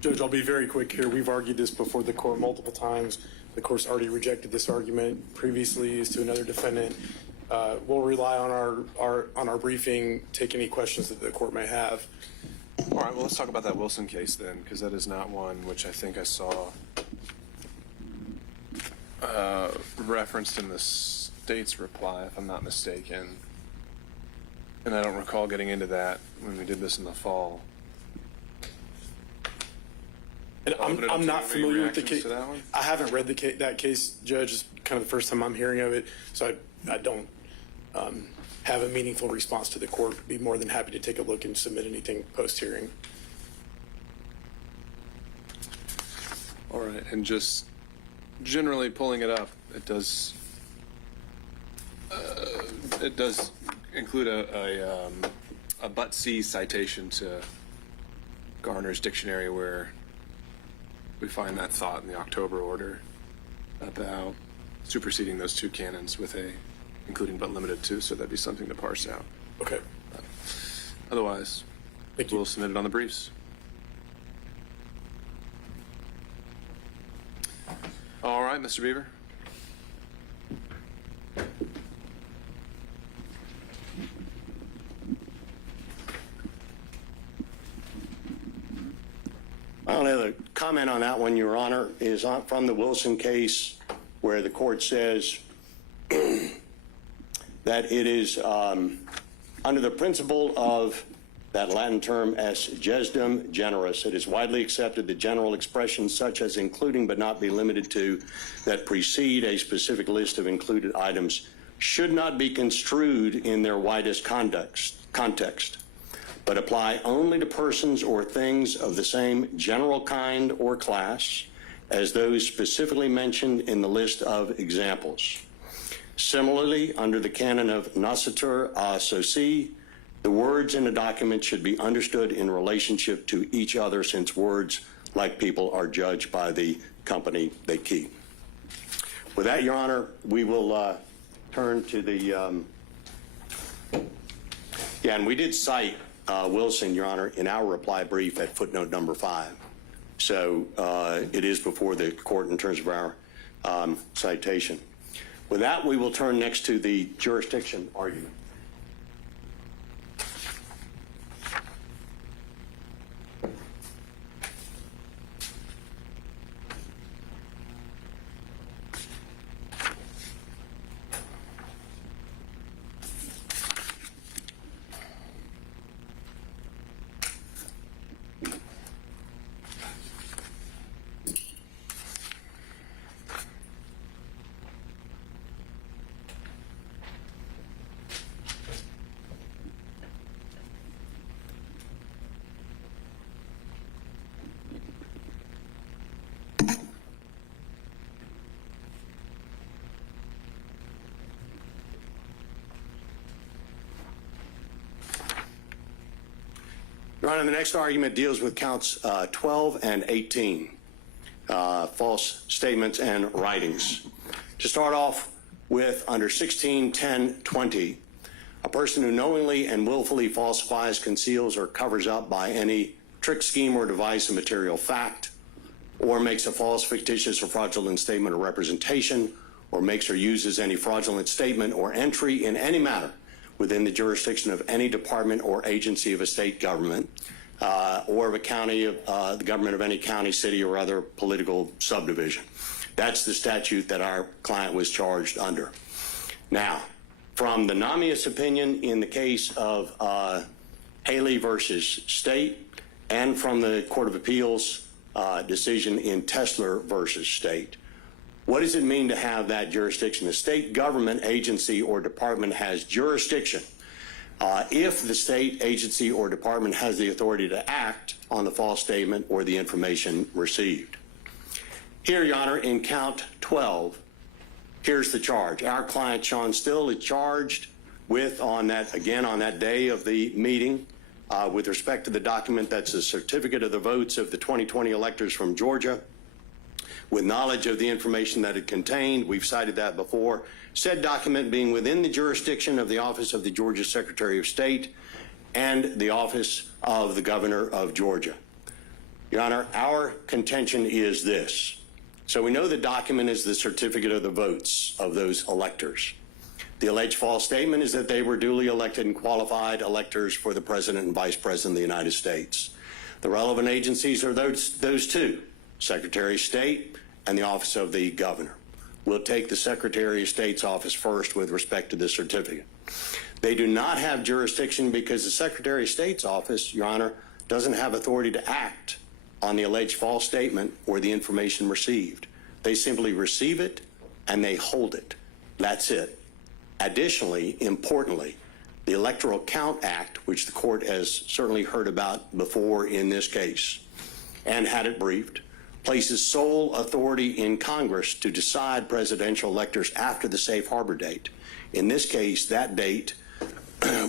Judge, I'll be very quick here. We've argued this before the court multiple times. The court's already rejected this argument previously as to another defendant. We'll rely on our briefing, take any questions that the court may have. All right, well, let's talk about that Wilson case then, because that is not one which I think I saw referenced in the state's reply, if I'm not mistaken. And I don't recall getting into that when we did this in the fall. And I'm not familiar with the case. I haven't read that case, Judge. It's kind of the first time I'm hearing of it, so I don't have a meaningful response to the court. Be more than happy to take a look and submit anything post-hearing. All right, and just generally pulling it up, it does include a but-see citation to Garner's dictionary where we find that thought in the October order about superseding those two canons with a including but limited to, so that'd be something to parse out. Okay. Otherwise, we'll submit it on the briefs. All right, Mr. Beaver. My only other comment on that one, Your Honor, is from the Wilson case where the court says that it is under the principle of that Latin term es gesdem generis, it is widely accepted that general expressions such as including but not be limited to that precede a specific list of included items should not be construed in their widest context, but apply only to persons or things of the same general kind or class as those specifically mentioned in the list of examples. Similarly, under the canon of nocitur a soci, the words in a document should be understood in relationship to each other, since words, like people, are judged by the company they keep. With that, Your Honor, we will turn to the... and we did cite Wilson, Your Honor, in our reply brief at footnote number 5. So it is before the court in terms of our citation. With that, we will turn next to the jurisdiction argument. Your Honor, the next argument deals with counts 12 and 18, false statements and writings. To start off with, under 161020, a person who knowingly and willfully falsifies, conceals, or covers up by any trick, scheme, or device a material fact, or makes a false, fictitious, or fraudulent statement or representation, or makes or uses any fraudulent statement or entry in any matter within the jurisdiction of any department or agency of a state government, or of a county, the government of any county, city, or other political subdivision. That's the statute that our client was charged under. Now, from the Namias opinion in the case of Haley versus State, and from the Court of Appeals decision in Tesler versus State, what does it mean to have that jurisdiction? The state government agency or department has jurisdiction if the state agency or department has the authority to act on the false statement or the information received. Here, Your Honor, in count 12, here's the charge. Our client, Shawn Still, is charged with, on that day of the meeting, with respect to the document that's a certificate of the votes of the 2020 electors from Georgia, with knowledge of the information that it contained. We've cited that before. Said document being within the jurisdiction of the office of the Georgia Secretary of State and the office of the Governor of Georgia. Your Honor, our contention is this. So we know the document is the certificate of the votes of those electors. The alleged false statement is that they were duly elected and qualified electors for the President and Vice President of the United States. The relevant agencies are those two, Secretary of State and the Office of the Governor. We'll take the Secretary of State's office first with respect to the certificate. They do not have jurisdiction because the Secretary of State's office, Your Honor, doesn't have authority to act on the alleged false statement or the information received. They simply receive it and they hold it. That's it. Additionally, importantly, the Electoral Count Act, which the court has certainly heard about before in this case and had it briefed, places sole authority in Congress to decide presidential electors after the safe harbor date. In this case, that date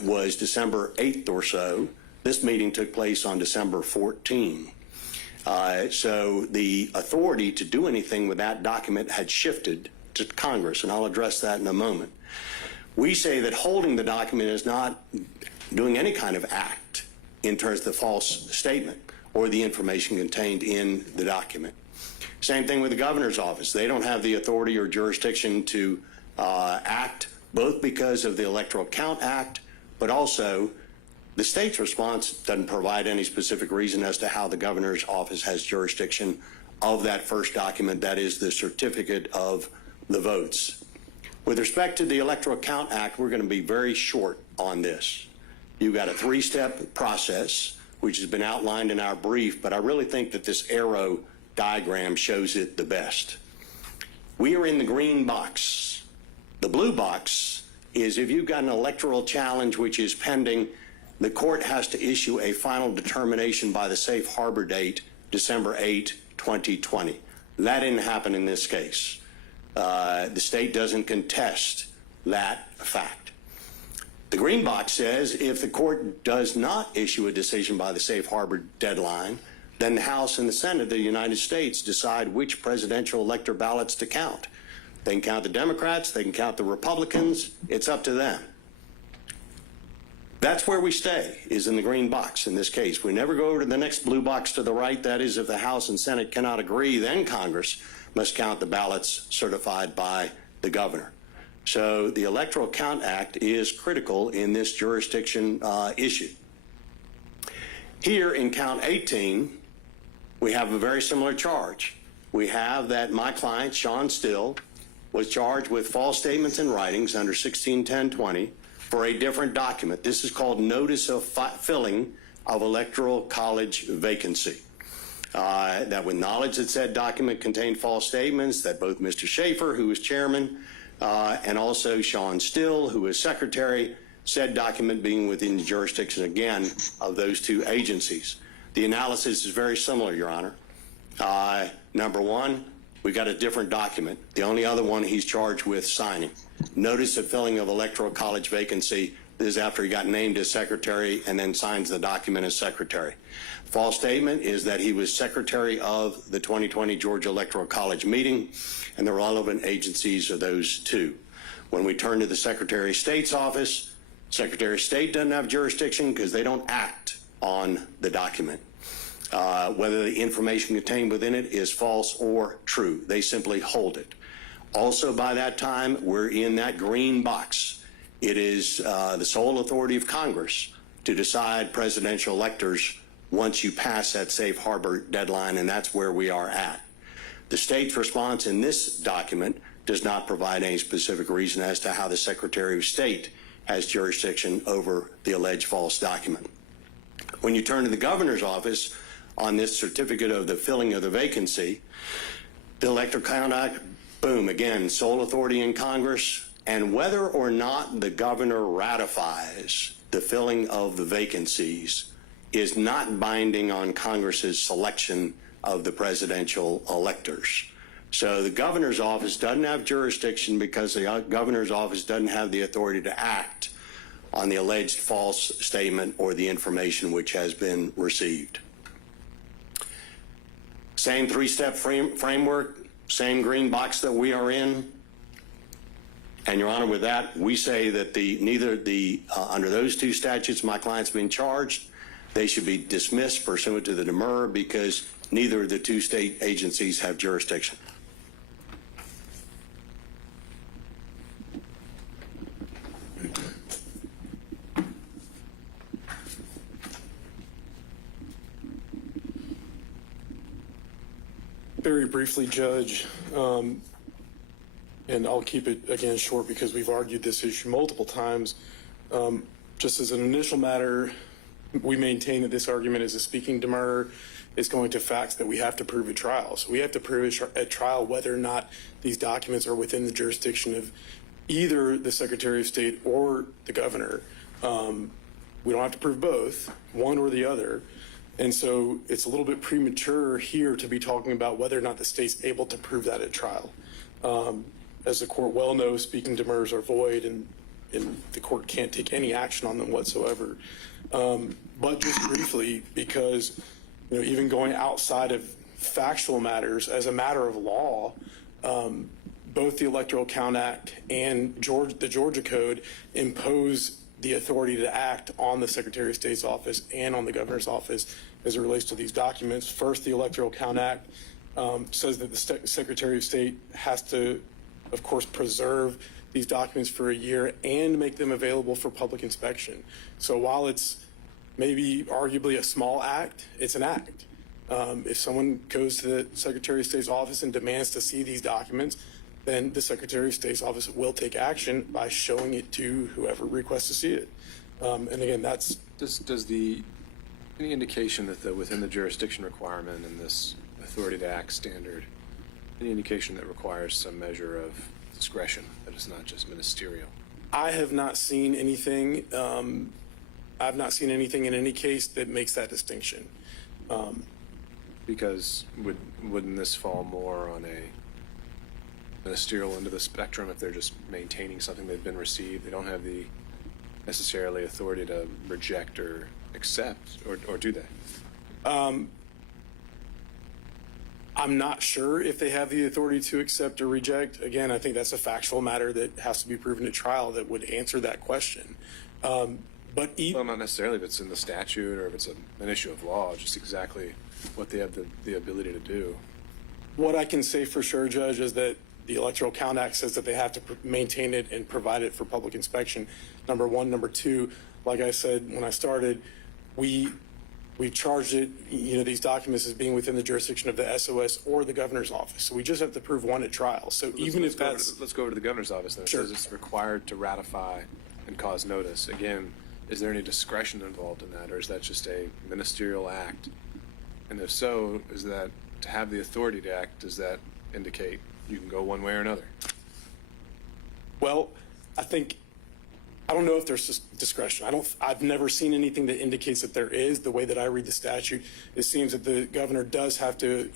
was December 8th or so. This meeting took place on December 14th. So the authority to do anything with that document had shifted to Congress, and I'll address that in a moment. We say that holding the document is not doing any kind of act in terms of the false statement or the information contained in the document. Same thing with the governor's office. They don't have the authority or jurisdiction to act, both because of the Electoral Count Act, but also the state's response doesn't provide any specific reason as to how the governor's office has jurisdiction of that first document, that is the certificate of the votes. With respect to the Electoral Count Act, we're going to be very short on this. You've got a three-step process, which has been outlined in our brief, but I really think that this arrow diagram shows it the best. We are in the green box. The blue box is if you've got an electoral challenge which is pending, the court has to issue a final determination by the safe harbor date, December 8, 2020. That didn't happen in this case. The state doesn't contest that fact. The green box says if the court does not issue a decision by the safe harbor deadline, then the House and the Senate of the United States decide which presidential elector ballots to count. They can count the Democrats, they can count the Republicans, it's up to them. That's where we stay, is in the green box in this case. We never go over to the next blue box to the right. That is, if the House and Senate cannot agree, then Congress must count the ballots certified by the governor. So the Electoral Count Act is critical in this jurisdiction issue. Here in count 18, we have a very similar charge. We have that my client, Shawn Still, was charged with false statements and writings under 161020 for a different document. This is called Notice of Filling of Electoral College Vacancy. That with knowledge that said document contained false statements, that both Mr. Schaefer, who was chairman, and also Shawn Still, who was secretary, said document being within the jurisdiction, again, of those two agencies. The analysis is very similar, Your Honor. Number one, we got a different document. The only other one he's charged with signing. Notice of filling of electoral college vacancy. This is after he got named as secretary and then signs the document as secretary. False statement is that he was secretary of the 2020 Georgia Electoral College meeting, and the relevant agencies are those two. When we turn to the Secretary of State's office, Secretary of State doesn't have jurisdiction because they don't act on the document. Whether the information contained within it is false or true, they simply hold it. Also, by that time, we're in that green box. It is the sole authority of Congress to decide presidential electors once you pass that safe harbor deadline, and that's where we are at. The state's response in this document does not provide any specific reason as to how the Secretary of State has jurisdiction over the alleged false document. When you turn to the governor's office on this certificate of the filling of the vacancy, the Elector Count Act, boom, again, sole authority in Congress, and whether or not the governor ratifies the filling of the vacancies is not binding on Congress's selection of the presidential electors. So the governor's office doesn't have jurisdiction because the governor's office doesn't have the authority to act on the alleged false statement or the information which has been received. Same three-step framework, same green box that we are in. And Your Honor, with that, we say that under those two statutes my client's been charged, they should be dismissed pursuant to the demur because neither of the two state agencies have jurisdiction. Very briefly, Judge, and I'll keep it again short because we've argued this issue multiple times. Just as an initial matter, we maintain that this argument is a speaking demur. It's going to facts that we have to prove at trial. So we have to prove at trial whether or not these documents are within the jurisdiction of either the Secretary of State or the governor. We don't have to prove both, one or the other. And so it's a little bit premature here to be talking about whether or not the state's able to prove that at trial. As the court well knows, speaking demurs are void and the court can't take any action on them whatsoever. But just briefly, because even going outside of factual matters, as a matter of law, both the Electoral Count Act and the Georgia Code impose the authority to act on the Secretary of State's office and on the governor's office as it relates to these documents. First, the Electoral Count Act says that the Secretary of State has to, of course, preserve these documents for a year and make them available for public inspection. So while it's maybe arguably a small act, it's an act. If someone goes to the Secretary of State's office and demands to see these documents, then the Secretary of State's office will take action by showing it to whoever requests to see it. And again, that's... Does any indication that within the jurisdiction requirement and this authority to act standard, any indication that requires some measure of discretion, that it's not just ministerial? I have not seen anything. I've not seen anything in any case that makes that distinction. Because wouldn't this fall more on a ministerial end of the spectrum if they're just maintaining something they've been received? They don't have the necessarily authority to reject or accept, or do they? I'm not sure if they have the authority to accept or reject. Again, I think that's a factual matter that has to be proven at trial that would answer that question. Well, not necessarily if it's in the statute or if it's an issue of law, just exactly what they have the ability to do. What I can say for sure, Judge, is that the Electoral Count Act says that they have to maintain it and provide it for public inspection, number one. Number two, like I said when I started, we charged it, these documents as being within the jurisdiction of the SOS or the governor's office. So we just have to prove one at trial. So even if that's... Let's go over to the governor's office then. Sure. It says it's required to ratify and cause notice. Again, is there any discretion involved in that, or is that just a ministerial act? And if so, is that to have the authority to act, does that indicate you can go one way or another? Well, I don't know if there's discretion. I've never seen anything that indicates that there is. The way that I read the statute, it seems that the governor does have to,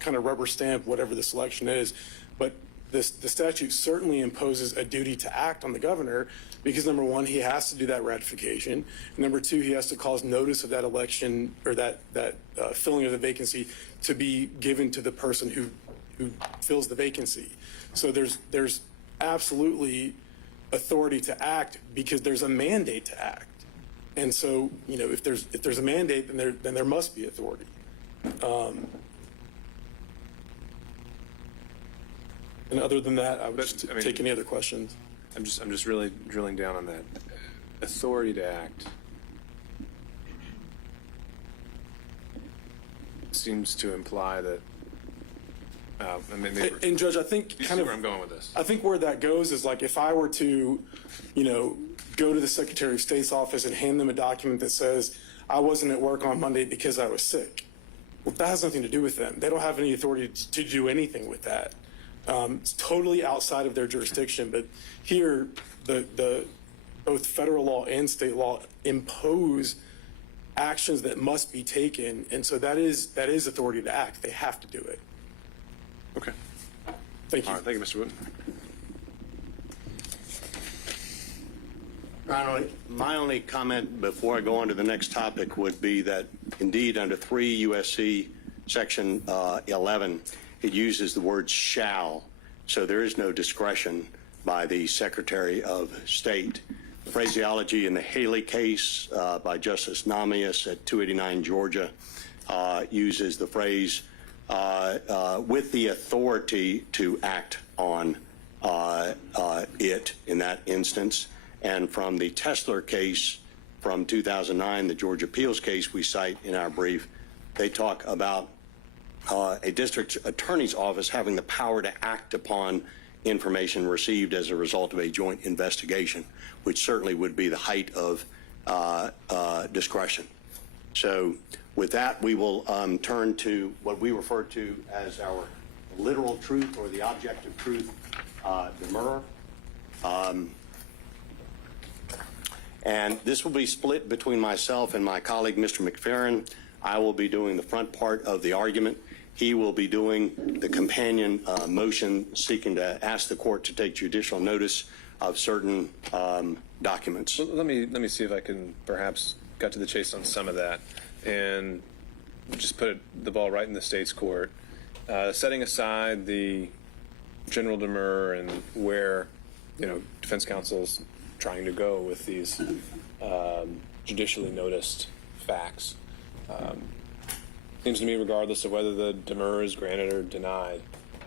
kind of rubber stamp whatever the selection is. But the statute certainly imposes a duty to act on the governor because number one, he has to do that ratification. Number two, he has to cause notice of that election or that filling of the vacancy to be given to the person who fills the vacancy. So there's absolutely authority to act because there's a mandate to act. And so, if there's a mandate, then there must be authority. And other than that, I would take any other questions. I'm just really drilling down on that. Authority to act seems to imply that. And Judge, I think you see where I'm going with this. I think where that goes is like if I were to, go to the Secretary of State's office and hand them a document that says I wasn't at work on Monday because I was sick. Well, that has nothing to do with them. They don't have any authority to do anything with that. It's totally outside of their jurisdiction. But here, the both federal law and state law impose actions that must be taken, and so that is authority to act. They have to do it. Okay. Thank you. All right. Thank you, Mr. Wooten. My only comment before I go on to the next topic would be that indeed under 3 U.S.C. Section 11, it uses the word shall, so there is no discretion by the Secretary of State. The phraseology in the Haley case by Justice Namias at 289 Georgia uses the phrase with the authority to act on it in that instance. And from the Tesler case from 2009, the Georgia appeals case we cite in our brief, they talk about a district attorney's office having the power to act upon information received as a result of a joint investigation, which certainly would be the height of discretion. So with that, we will turn to what we refer to as our literal truth or the objective truth demurrer. And this will be split between myself and my colleague, Mr. McFerrin. I will be doing the front part of the argument. He will be doing the companion motion seeking to ask the court to take judicial notice of certain documents. Well, let me see if I can perhaps cut to the chase on some of that and just put the ball right in the state's court. Setting aside the general demur and where defense counsel's trying to go with these judicially noticed facts. Seems to me, regardless of whether the demur is granted or denied,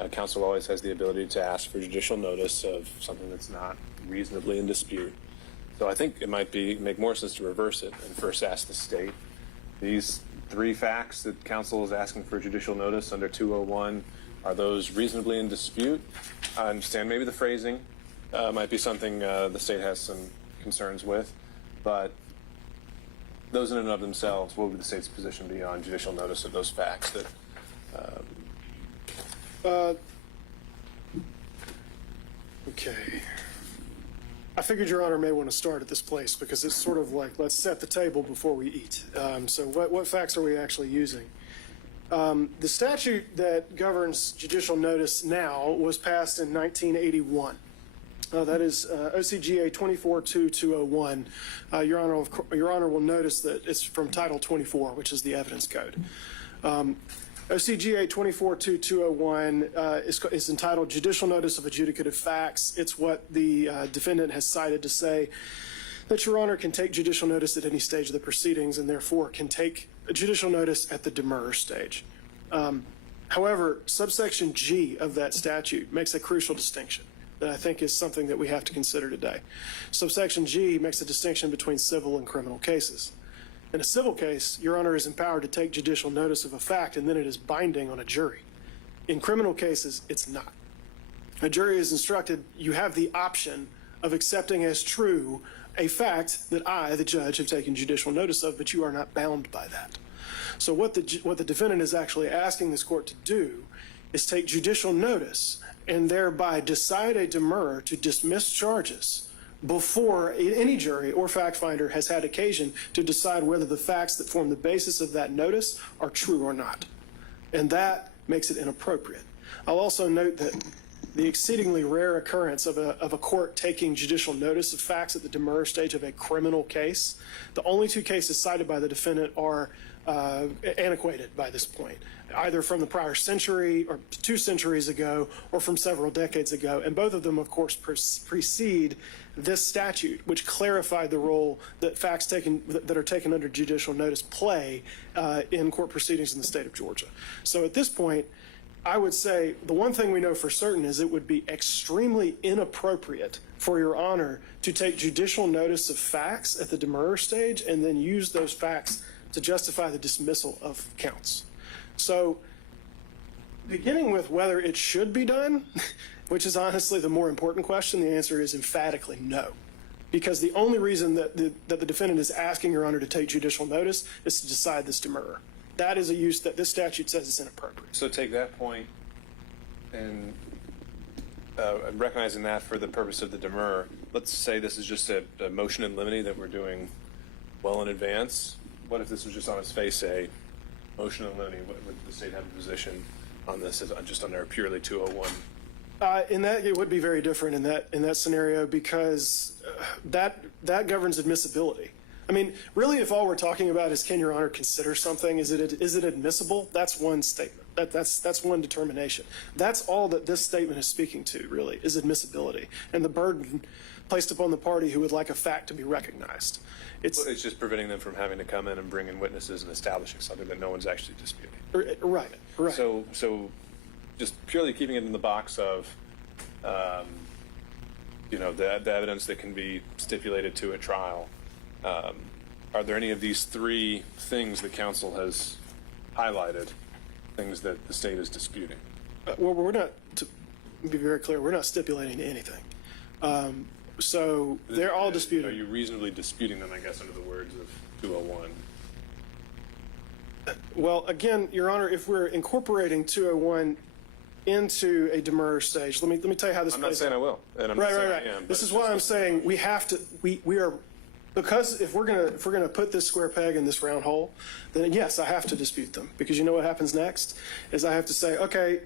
counsel always has the ability to ask for judicial notice of something that's not reasonably in dispute. So I think it might make more sense to reverse it and first ask the state. These 3 facts that counsel is asking for judicial notice under 201, are those reasonably in dispute? I understand maybe the phrasing might be something the state has some concerns with, but those in and of themselves, what would the state's position be on judicial notice of those facts? Okay. I figured Your Honor may want to start at this place because it's sort of like, let's set the table before we eat. So what facts are we actually using? The statute that governs judicial notice now was passed in 1981. That is OCGA 242201. Your Honor will notice that it's from Title 24, which is the evidence code. OCGA 242201 is entitled Judicial Notice of Adjudicative Facts. It's what the defendant has cited to say that Your Honor can take judicial notice at any stage of the proceedings and therefore can take judicial notice at the demurrer stage. However, subsection G of that statute makes a crucial distinction that I think is something that we have to consider today. Subsection G makes a distinction between civil and criminal cases. In a civil case, Your Honor is empowered to take judicial notice of a fact and then it is binding on a jury. In criminal cases, it's not. A jury is instructed, you have the option of accepting as true a fact that I, the judge, have taken judicial notice of, but you are not bound by that. So what the defendant is actually asking this court to do is take judicial notice and thereby decide a demurrer to dismiss charges before any jury or fact finder has had occasion to decide whether the facts that form the basis of that notice are true or not. And that makes it inappropriate. I'll also note that the exceedingly rare occurrence of a court taking judicial notice of facts at the demurrer stage of a criminal case. The only two cases cited by the defendant are antiquated by this point, either from the prior century or 2 centuries ago or from several decades ago. And both of them, of course, precede this statute, which clarified the role that facts that are taken under judicial notice play in court proceedings in the state of Georgia. So at this point, I would say the one thing we know for certain is it would be extremely inappropriate for Your Honor to take judicial notice of facts at the demurrer stage and then use those facts to justify the dismissal of counts. So beginning with whether it should be done, which is honestly the more important question, the answer is emphatically no. Because the only reason that the defendant is asking Your Honor to take judicial notice is to decide this demurrer. That is a use that this statute says is inappropriate. So take that point and recognizing that for the purpose of the demurrer, let's say this is just a motion in limine that we're doing well in advance. What if this was just on its face a motion in limine? Would the state have a position on this as just under purely 201? In that, it would be very different in that scenario because that governs admissibility. I mean, really, if all we're talking about is can Your Honor consider something, is it admissible? That's one statement. That's one determination. That's all that this statement is speaking to, really, is admissibility and the burden placed upon the party who would like a fact to be recognized. It's just preventing them from having to come in and bring in witnesses and establishing something that no one's actually disputing. Right. So just purely keeping it in the box of, the evidence that can be stipulated to a trial. Are there any of these 3 things the counsel has highlighted, things that the state is disputing? Well, we're not, to be very clear, we're not stipulating anything. So they're all disputed. Are you reasonably disputing them, I guess, under the words of 201? Well, again, Your Honor, if we're incorporating 201 into a demurrer stage, let me tell you how this I'm plays not saying out. I will, and I'm not saying I am. This is why I'm saying we have to. We are. Because if we're gonna put this square peg in this round hole, then yes, I have to dispute them. Because you know what happens next is I have to say, okay,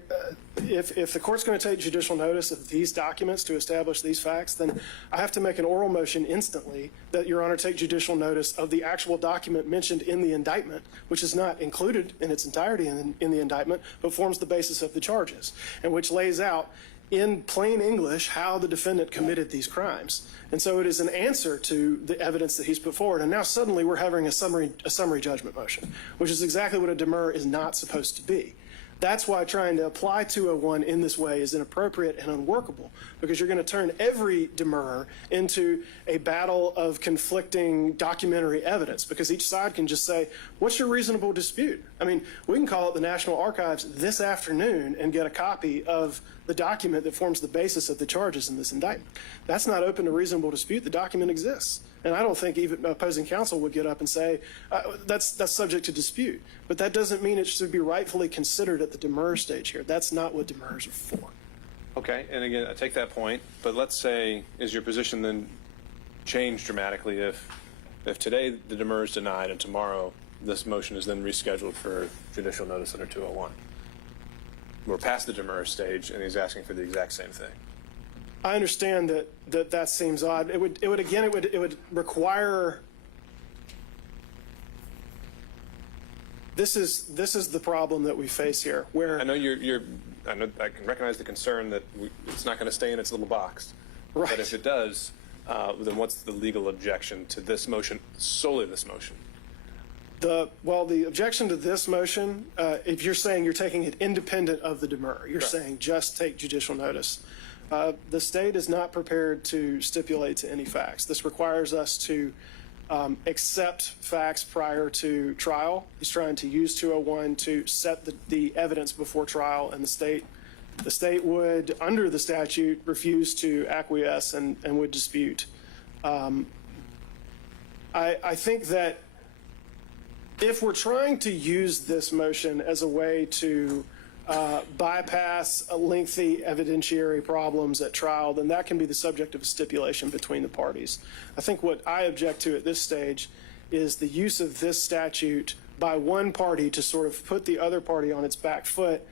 if the court's going to take judicial notice of these documents to establish these facts, then I have to make an oral motion instantly that Your Honor take judicial notice of the actual document mentioned in the indictment, which is not included in its entirety in the indictment, but forms the basis of the charges, and which lays out in plain English how the defendant committed these crimes. And so it is an answer to the evidence that he's put forward. And now suddenly we're having a summary judgment motion, which is exactly what a demurrer is not supposed to be. That's why trying to apply 201 in this way is inappropriate and unworkable, because you're going to turn every demurrer into a battle of conflicting documentary evidence, because each side can just say, what's your reasonable dispute? I mean, we can call up the National Archives this afternoon and get a copy of the document that forms the basis of the charges in this indictment. That's not open to reasonable dispute. The document exists. And I don't think even opposing counsel would get up and say, that's subject to dispute. But that doesn't mean it should be rightfully considered at the demurrer stage here. That's not what demurrers are for. Okay, and again, I take that point, but let's say, is your position then changed dramatically if today the demurrer is denied and tomorrow this motion is then rescheduled for judicial notice under 201? We're past the demurrer stage and he's asking for the exact same thing. I understand that seems odd. It would require. This is the problem that we face here. Where I know I can recognize the concern that it's not going to stay in its little box. Right. But if it does, then what's the legal objection to this motion, solely this motion? The objection to this motion, if you're saying you're taking it independent of the demurrer, you're saying just take judicial notice. The state is not prepared to stipulate to any facts. This requires us to accept facts prior to trial. He's trying to use 201 to set the evidence before trial, and the state would, under the statute, refuse to acquiesce and would dispute. I think that if we're trying to use this motion as a way to bypass lengthy evidentiary problems at trial, then that can be the subject of a stipulation between the parties. I think what I object to at this stage is the use of this statute by one party to sort of put the other party on its back foot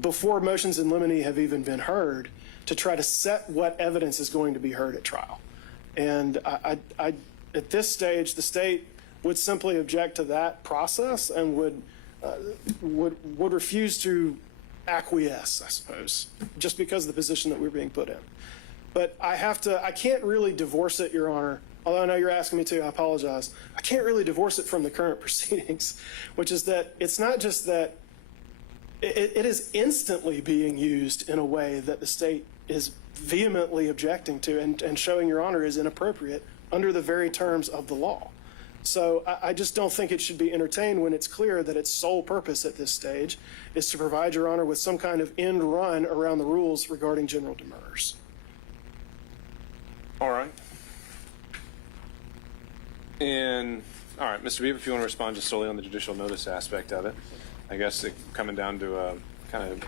before motions in limine have even been heard, to try to set what evidence is going to be heard at trial. And at this stage, the state would simply object to that process and would refuse to acquiesce, I suppose, just because of the position that we're being put in. But I can't really divorce it, Your Honor. Although I know you're asking me to, I apologize. I can't really divorce it from the current proceedings, which is that it's not just that it is instantly being used in a way that the state is vehemently objecting to and showing, Your Honor, is inappropriate under the very terms of the law. So I just don't think it should be entertained when it's clear that its sole purpose at this stage is to provide, Your Honor, with some kind of end run around the rules regarding general demurrers. All right. And, all right, Mr. Beaver, if you want to respond just solely on the judicial notice aspect of it, I guess coming down to a kind of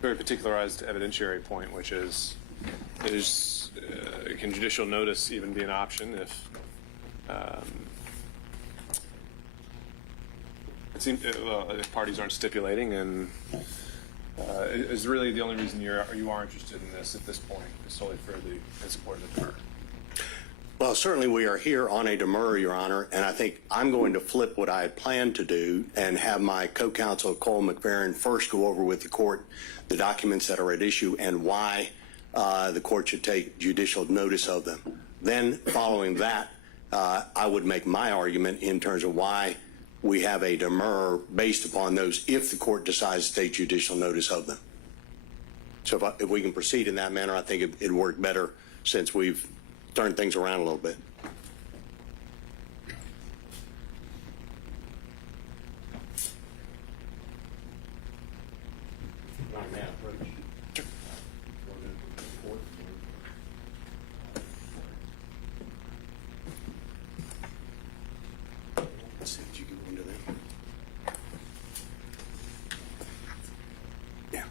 very particularized evidentiary point, which is can judicial notice even be an option if it seems if parties aren't stipulating, and is really the only reason you are interested in this at this point is solely for the in support of the demurrer? Well, certainly we are here on a demurrer, Your Honor, and I think I'm going to flip what I had planned to do and have my co-counsel, Cole McFerrin, first go over with the court the documents that are at issue and why the court should take judicial notice of them. Then, following that, I would make my argument in terms of why we have a demurrer based upon those if the court decides to take judicial notice of them. So if we can proceed in that manner, I think it'd work better since we've turned things around a little bit. Let's see, did you get one to them? Yeah.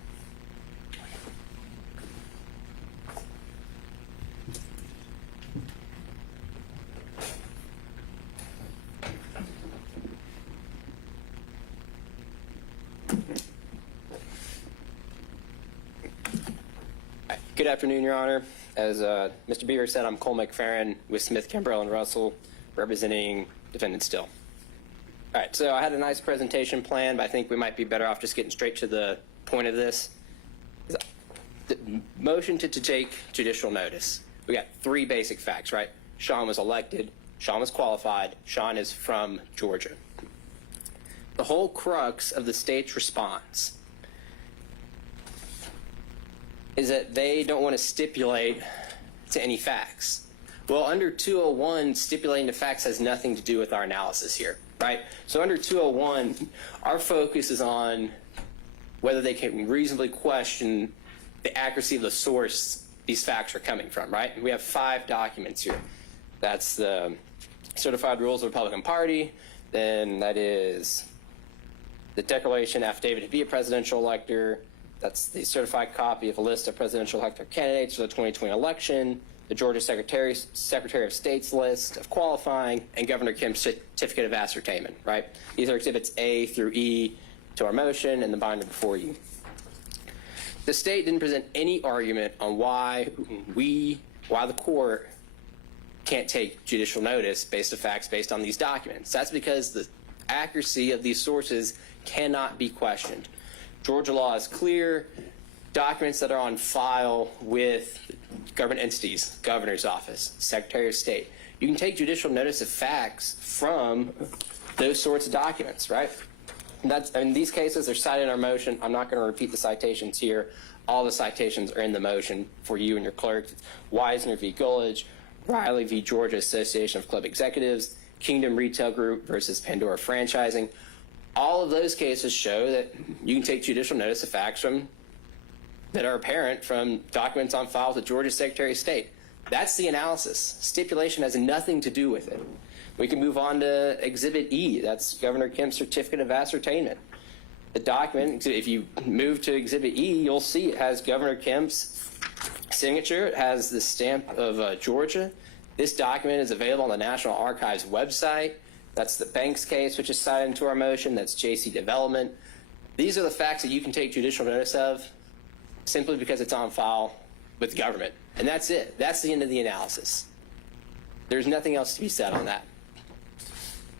Good afternoon, Your Honor. As Mr. Beaver said, I'm Cole McFerrin with Smith, Kimbrell, and Russell, representing defendant Still. All right, so I had a nice presentation plan, but I think we might be better off just getting straight to the point of this. The motion to take judicial notice. We got three basic facts, right? Shawn was elected, Shawn was qualified, Shawn is from Georgia. The whole crux of the state's response is that they don't want to stipulate to any facts. Well, under 201, stipulating the facts has nothing to do with our analysis here, right? So under 201, our focus is on whether they can reasonably question the accuracy of the source these facts are coming from, right? We have 5 documents here. That's the Certified Rules of the Republican Party, then that is the Declaration Affidavit to be a Presidential Elector, that's the certified copy of a list of presidential elector candidates for the 2020 election, the Georgia Secretary of State's list of qualifying, and Governor Kim's certificate of ascertainment, right? These are exhibits A through E to our motion and the binder before you. The state didn't present any argument on why the court can't take judicial notice based on facts based on these documents. That's because the accuracy of these sources cannot be questioned. Georgia law is clear. Documents that are on file with government entities, governor's office, secretary of state, you can take judicial notice of facts from those sorts of documents, right? In these cases, they're cited in our motion. I'm not going to repeat the citations here. All the citations are in the motion for you and your clerk. Wisner v. Gullidge, Riley v. Georgia Association of Club Executives, Kingdom Retail Group versus Pandora Franchising. All of those cases show that you can take judicial notice of facts that are apparent from documents on file with the Georgia Secretary of State. That's the analysis. Stipulation has nothing to do with it. We can move on to Exhibit E. That's Governor Kim's certificate of ascertainment. The document, if you move to Exhibit E, you'll see it has Governor Kim's signature. It has the stamp of Georgia. This document is available on the National Archives website. That's the Banks case, which is cited into our motion. That's JC Development. These are the facts that you can take judicial notice of simply because it's on file with the government. And that's it. That's the end of the analysis. There's nothing else to be said on that.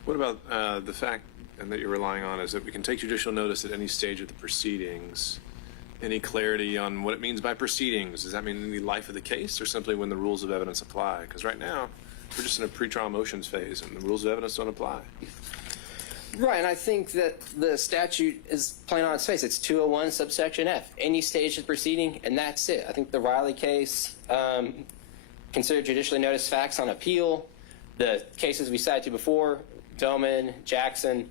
What about the fact, and that you're relying on, is that we can take judicial notice at any stage of the proceedings? Any clarity on what it means by proceedings? Does that mean in the life of the case, or simply when the rules of evidence apply? Because right now, we're just in a pretrial motions phase, and the rules of evidence don't apply. Right, and I think that the statute is plain on its face. It's 201 subsection F, any stage of the proceeding, and that's it. I think the Riley case, consider judicially noticed facts on appeal. The cases we cited before, Doman, Jackson,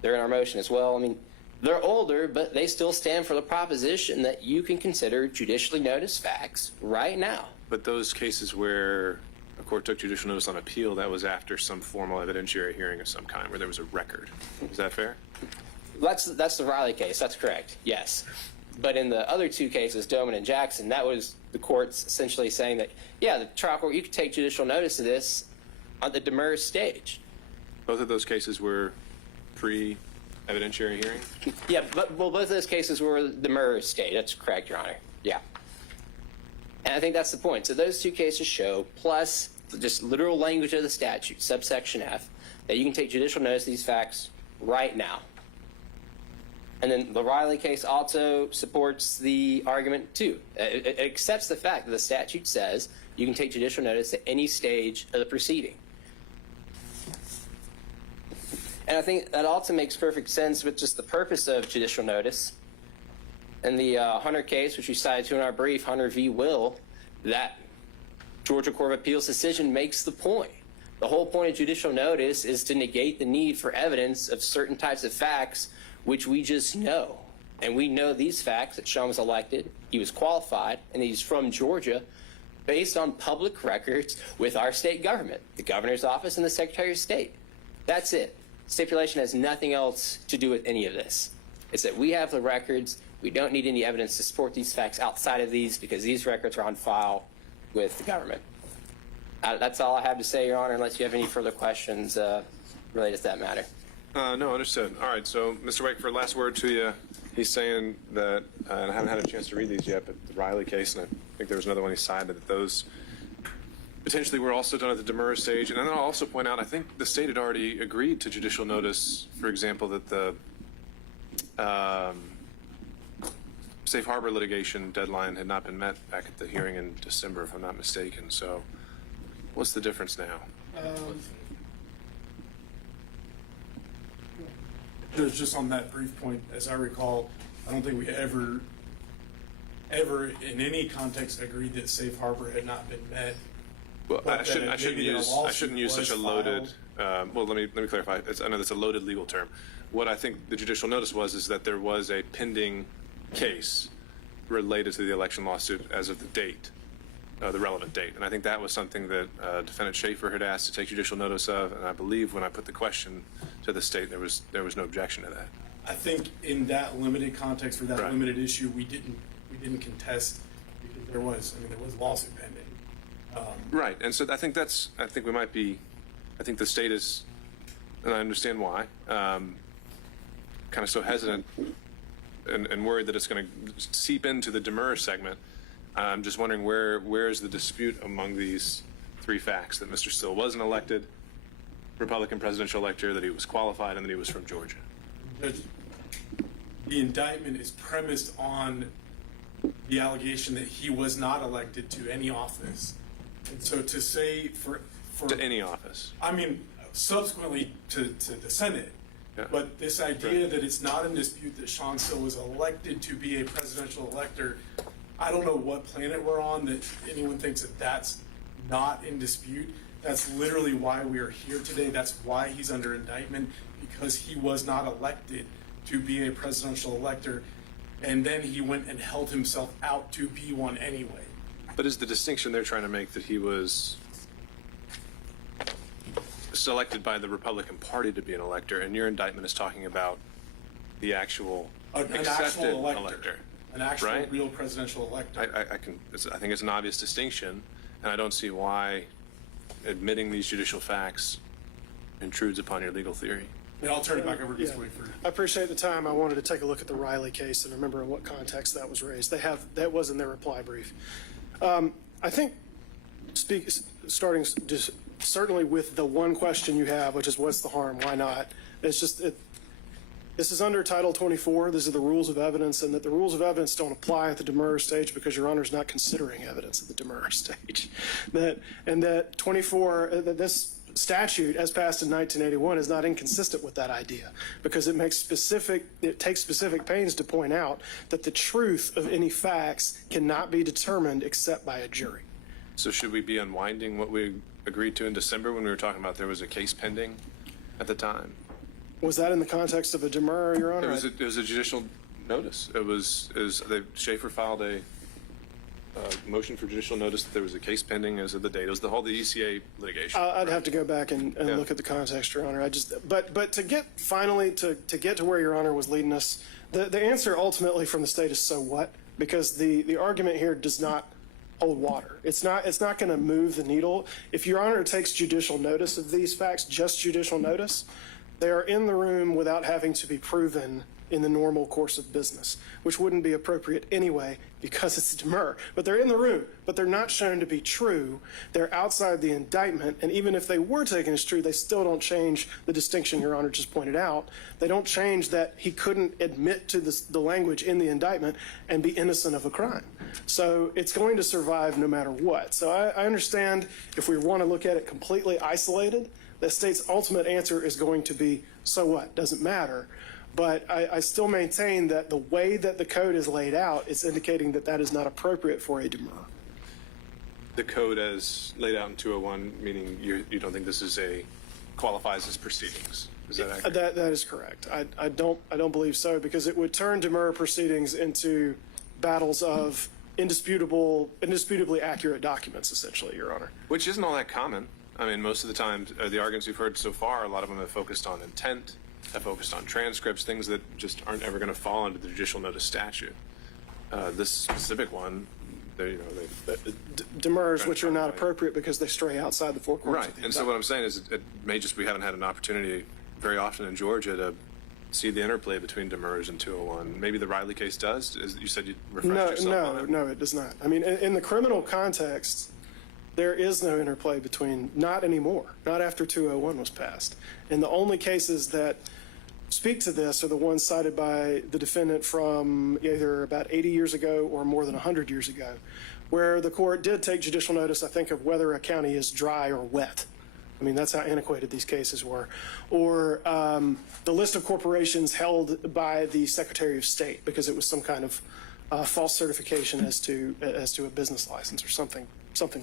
they're in our motion as well. I mean, they're older, but they still stand for the proposition that you can consider judicially noticed facts right now. But those cases where a court took judicial notice on appeal, that was after some formal evidentiary hearing of some kind, where there was a record. Is that fair? That's the Riley case. That's correct. Yes. But in the other two cases, Doman and Jackson, that was the courts essentially saying that, yeah, the trial court, you could take judicial notice of this on the demurrage stage. Both of those cases were pre-evidentiary hearing? Yeah, but both of those cases were the demurrage stage. That's correct, Your Honor. Yeah. And I think that's the point. So those two cases show, plus just literal language of the statute, subsection F, that you can take judicial notice of these facts right now. And then the Riley case also supports the argument, too. It accepts the fact that the statute says you can take judicial notice at any stage of the proceeding. And I think that also makes perfect sense with just the purpose of judicial notice. In the Hunter case, which we cited to in our brief, Hunter v. Will, that Georgia Court of Appeals decision makes the point. The whole point of judicial notice is to negate the need for evidence of certain types of facts which we just know. And we know these facts, that Shawn was elected, he was qualified, and he's from Georgia, based on public records with our state government, the governor's office and the Secretary of State. That's it. Stipulation has nothing else to do with any of this. It's that we have the records. We don't need any evidence to support these facts outside of these because these records are on file with the government. That's all I have to say, Your Honor, unless you have any further questions related to that matter. No, understood. All right, so Mr. Wakeford, last word to you. He's saying that, and I haven't had a chance to read these yet, but the Riley case, and I think there was another one he cited, that those potentially were also done at the demurrage stage. And then I'll also point out, I think the state had already agreed to judicial notice, for example, that the safe harbor litigation deadline had not been met back at the hearing in December, if I'm not mistaken. So what's the difference now? Just on that brief point, as I recall, I don't think we ever in any context agreed that safe harbor had not been met. Well, I shouldn't use such a loaded. Well, let me clarify. I know that's a loaded legal term. What I think the judicial notice was is that there was a pending case related to the election lawsuit as of the date, the relevant date, and I think that was something that Defendant Schaefer had asked to take judicial notice of, and I believe when I put the question to the state, there was no objection to that. I think in that limited context for that Right. limited issue, we didn't contest because there was lawsuit pending. Right, and so I think we might be, I think the state is, and I understand why, kind of so hesitant and worried that it's going to seep into the demurrage segment. I'm just wondering where is the dispute among these three facts, that Mr. Still was an elected Republican presidential elector, that he was qualified, and that he was from Georgia. Judge, the indictment is premised on the allegation that he was not elected to any office. And so to say for To any office. I mean, subsequently to the Senate. Yeah. But this idea that it's not in dispute that Shawn Still was elected to be a presidential elector, I don't know what planet we're on that anyone thinks that that's not in dispute. That's literally why we are here today. That's why he's under indictment, because he was not elected to be a presidential elector, and then he went and held himself out to be one anyway. But is the distinction they're trying to make that he was selected by the Republican Party to be an elector, and your indictment is talking about the actual An accepted actual elector. An actual right? real presidential elector. I think it's an obvious distinction, and I don't see why admitting these judicial facts intrudes upon your legal theory. Yeah, I'll turn it back over to Mr. Wakeford. I appreciate the time. I wanted to take a look at the Riley case and remember in what context that was raised. That was in their reply brief. I think starting just certainly with the one question you have, which is what's the harm, why not? It's just this is under Title 24. These are the rules of evidence, and that the rules of evidence don't apply at the demurrer stage because Your Honor's not considering evidence at the demurrer stage. That 24 that this statute, as passed in 1981, is not inconsistent with that idea because it takes specific pains to point out that the truth of any facts cannot be determined except by a jury. So should we be unwinding what we agreed to in December when we were talking about there was a case pending at the time? Was that in the context of a demurrer, Your Honor? It was a judicial notice. Schaefer filed a motion for judicial notice that there was a case pending as of the date. It was the ECA litigation. I'd have to go back and look at the context, Your Honor. But to get finally to get to where Your Honor was leading us, the answer ultimately from the state is so what? Because the argument here does not hold water. It's not going to move the needle. If Your Honor takes judicial notice of these facts, just judicial notice, they are in the room without having to be proven in the normal course of business, which wouldn't be appropriate anyway because it's a demurrer. But they're in the room, but they're not shown to be true. They're outside the indictment, and even if they were taken as true, they still don't change the distinction Your Honor just pointed out. They don't change that he couldn't admit to the language in the indictment and be innocent of a crime. So it's going to survive no matter what. So I understand if we want to look at it completely isolated, the state's ultimate answer is going to be, so what? Doesn't matter. But I still maintain that the way that the code is laid out is indicating that that is not appropriate for a demurrer. The code as laid out in 201, meaning you don't think this is qualifies as proceedings. Is that accurate? That is correct. I don't believe so because it would turn demurrer proceedings into battles of indisputably accurate documents, essentially, Your Honor. Which isn't all that common. I mean, most of the time, the arguments we've heard so far, a lot of them have focused on intent, have focused on transcripts, things that just aren't ever going to fall under the judicial notice statute. This specific one, demurrers, which are not appropriate because they stray outside the four corners. Right, and so what I'm saying is it may just we haven't had an opportunity very often in Georgia to see the interplay between demurrers and 201. Maybe the Riley case does. As you said, you refreshed yourself on it. No, it does not. I mean, in the criminal context, there is no interplay between, not anymore, not after 201 was passed. And the only cases that speak to this are the ones cited by the defendant from either about 80 years ago or more than 100 years ago, where the court did take judicial notice, I think, of whether a county is dry or wet. I mean, that's how antiquated these cases were. Or the list of corporations held by the Secretary of State because it was some kind of false certification as to a business license or something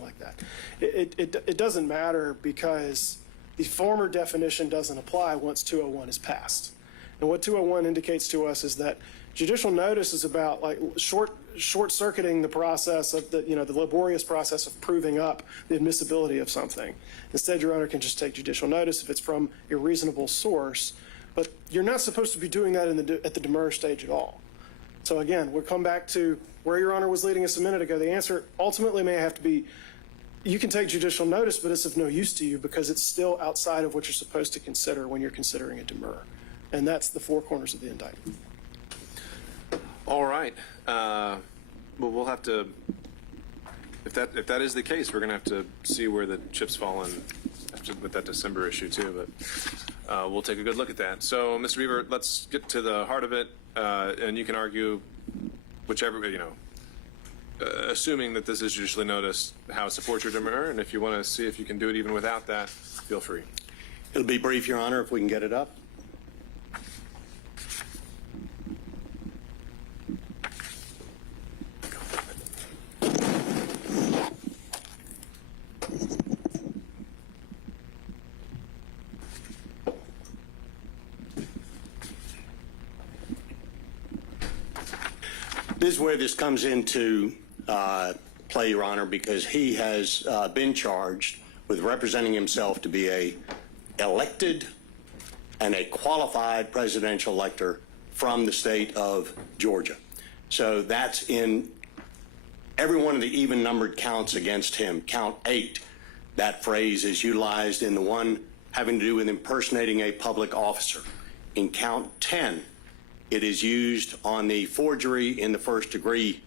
like that. It doesn't matter because the former definition doesn't apply once 201 is passed. And what 201 indicates to us is that judicial notice is about like short-circuiting the process of the laborious process of proving up the admissibility of something. Instead, Your Honor can just take judicial notice if it's from a reasonable source, but you're not supposed to be doing that at the demurrer stage at all. So again, we'll come back to where Your Honor was leading us a minute ago. The answer ultimately may have to be, you can take judicial notice, but it's of no use to you because it's still outside of what you're supposed to consider when you're considering a demurrer. And that's the four corners of the indictment. All right. Well, we'll have to, if that is the case, we're going to have to see where the chips fall in with that December issue too. But we'll take a good look at that. So, Mr. Beaver, let's get to the heart of it, and you can argue whichever, assuming that this is judicially noticed, how it supports your demurrer, and if you want to see if you can do it even without that, feel free. It'll be brief, Your Honor, if we can get it up. This is where this comes into play, Your Honor, because he has been charged with representing himself to be a elected and a qualified presidential elector from the state of Georgia. So that's in every one of the even-numbered counts against him. Count 8, that phrase is utilized in the one having to do with impersonating a public officer. In count 10, it is used on the forgery in the first degree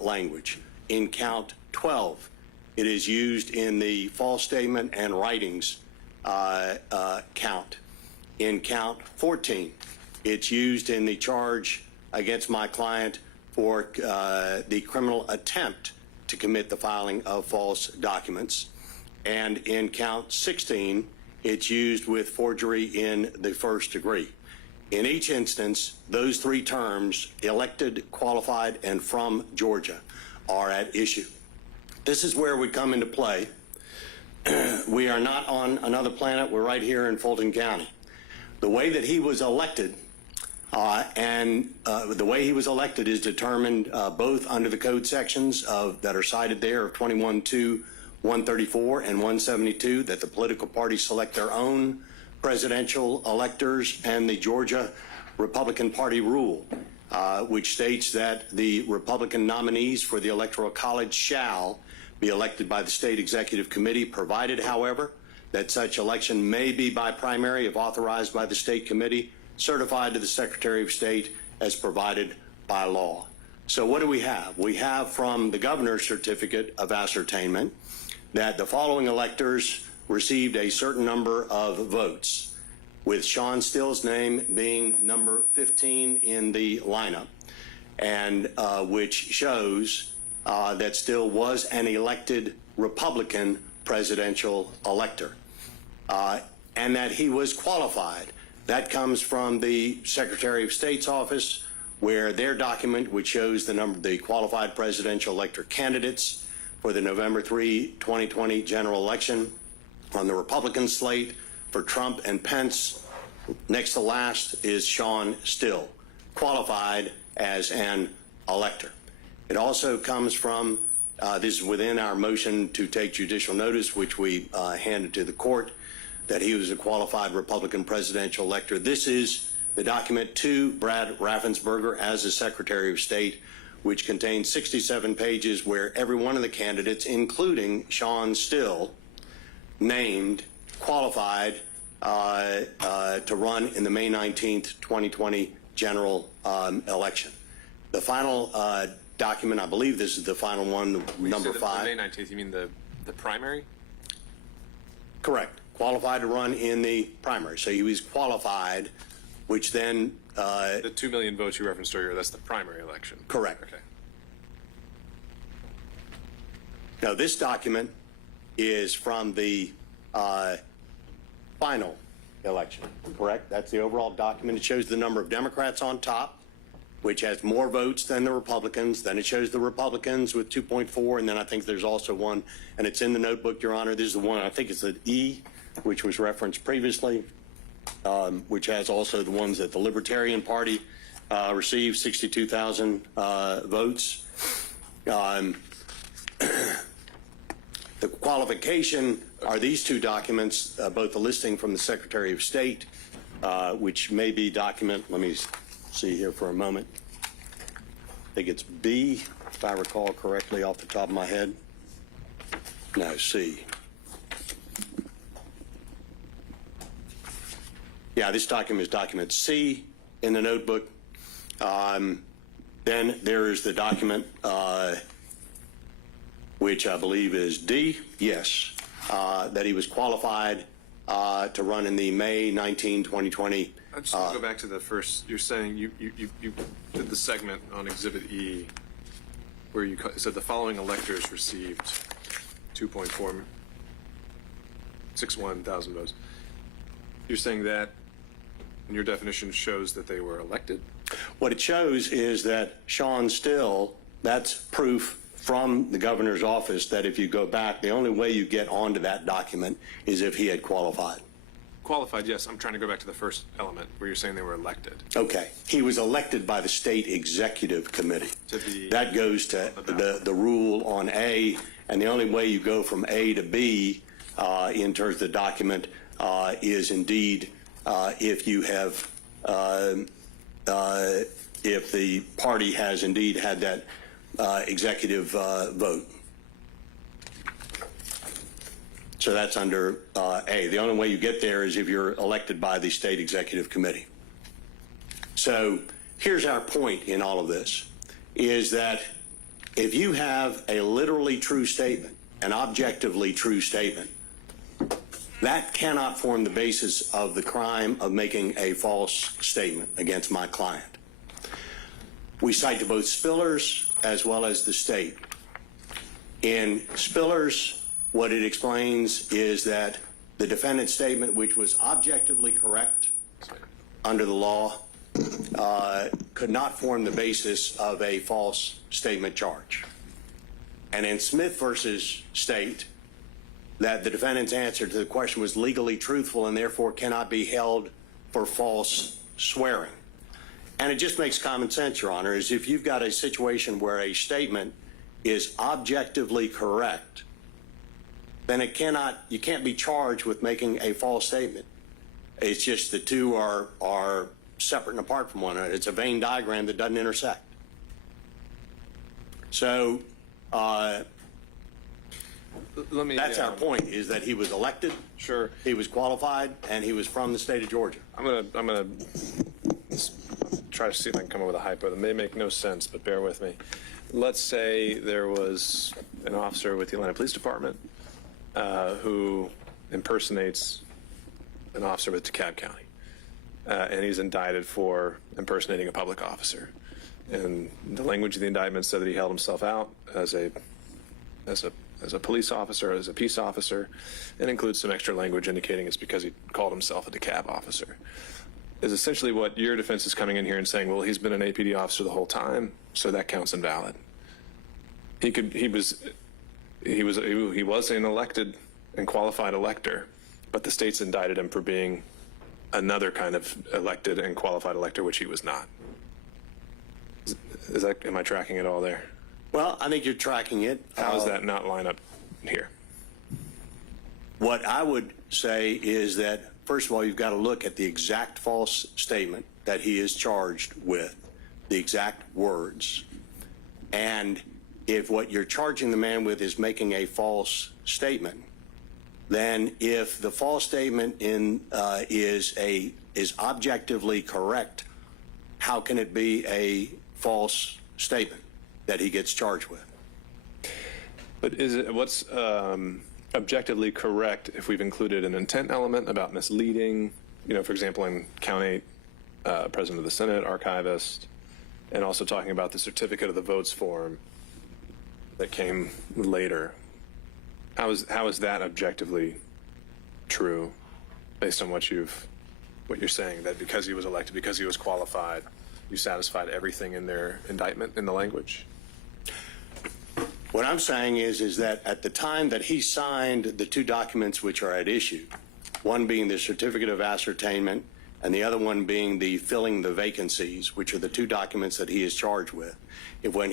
language. In count 12, it is used in the false statement and writings count. In count 14, it's used in the charge against my client for the criminal attempt to commit the filing of false documents. And in count 16, it's used with forgery in the first degree. In each instance, those three terms, elected, qualified, and from Georgia, are at issue. This is where we come into play. We are not on another planet. We're right here in Fulton County. The way that he was elected the way he was elected is determined both under the code sections that are cited there of 21-2, 134, and 172, that the political parties select their own presidential electors, and the Georgia Republican Party rule, which states that the Republican nominees for the Electoral College shall be elected by the State Executive Committee, provided, however, that such election may be by primary if authorized by the State Committee, certified to the Secretary of State as provided by law. So what do we have? We have from the governor's certificate of ascertainment that the following electors received a certain number of votes, with Shawn Still's name being number 15 in the lineup, and which shows that Still was an elected Republican presidential elector, and that he was qualified. That comes from the Secretary of State's office, where their document, which shows the number of the qualified presidential elector candidates for the November 3, 2020 general election on the Republican slate for Trump and Pence, next to last is Shawn Still, qualified as an elector. It also comes from, this is within our motion to take judicial notice, which we handed to the court, that he was a qualified Republican presidential elector. This is the document to Brad Raffensperger as the Secretary of State, which contains 67 pages where every one of the candidates, including Shawn Still, named qualified to run in the May 19th, 2020 general election. The final document, I believe this is the final one, number 5. May 19th, you mean the primary? Correct. Qualified to run in the primary. So he was qualified, which then... the 2 million votes you referenced earlier, that's the primary election. Correct. Okay. Now, this document is from the final election, correct? That's the overall document. It shows the number of Democrats on top, which has more votes than the Republicans. Then it shows the Republicans with 2.4, and then I think there's also one, and it's in the notebook, Your Honor. This is the one, I think it's the E, which was referenced previously, which has also the ones that the Libertarian Party received, 62,000 votes. The qualification are these two documents, both the listing from the Secretary of State, which may be document, let me see here for a moment. I think it's B, if I recall correctly off the top of my head. No, C. Yeah, this document is document C in the notebook. Then there is the document, which I believe is D, yes, that he was qualified to run in the May 19, 2020. I just want to go back to the first. You're saying you did the segment on Exhibit E where you said the following electors received 2.461 thousand votes. You're saying that in your definition shows that they were elected? What it shows is that Shawn Still, that's proof from the governor's office that if you go back, the only way you get onto that document is if he had qualified. Qualified, yes. I'm trying to go back to the first element where you're saying they were elected. Okay. He was elected by the State Executive Committee. That goes to the rule on A, and the only way you go from A to B in terms of the document is indeed if you have, if the party has indeed had that executive vote. So that's under A. The only way you get there is if you're elected by the state executive committee. So here's our point in all of this, is that if you have a literally true statement, an objectively true statement, that cannot form the basis of the crime of making a false statement against my client. We cite to both Spillers as well as the state. In Spillers, what it explains is that the defendant's statement, which was objectively correct under the law, could not form the basis of a false statement charge. And in Smith versus State, that the defendant's answer to the question was legally truthful and therefore cannot be held for false swearing. And it just makes common sense, Your Honor, is if you've got a situation where a statement is objectively correct, then you can't be charged with making a false statement. It's just the two are separate and apart from one another. It's a Venn diagram that doesn't intersect. So that's our point, is that he was elected. Sure. He was qualified, and he was from the state of Georgia. I'm gonna try to see if I can come up with a hypo that may make no sense, but bear with me. Let's say there was an officer with the Atlanta Police Department who impersonates an officer with DeKalb County, and he's indicted for impersonating a public officer. And the language of the indictment said that he held himself out as a police officer, as a peace officer, and includes some extra language indicating it's because he called himself a DeKalb officer. Is essentially what your defense is coming in here and saying, well, he's been an APD officer the whole time, so that counts invalid. He was an elected and qualified elector, but the state's indicted him for being another kind of elected and qualified elector, which he was not. Am I tracking it all there? Well, I think you're tracking it. How does that not line up here? What I would say is that, first of all, you've got to look at the exact false statement that he is charged with, the exact words. And if what you're charging the man with is making a false statement, then if the false statement is objectively correct, how can it be a false statement that he gets charged with? But what's objectively correct if we've included an intent element about misleading, for example, in Count 8, President of the Senate, archivist, and also talking about the certificate of the votes form that came later. How is that objectively true based on what you're saying, that because he was elected, because he was qualified, you satisfied everything in their indictment in the language? What I'm saying is that at the time that he signed the two documents which are at issue, one being the certificate of ascertainment and the other one being the filling the vacancies, which are the two documents that he is charged with, when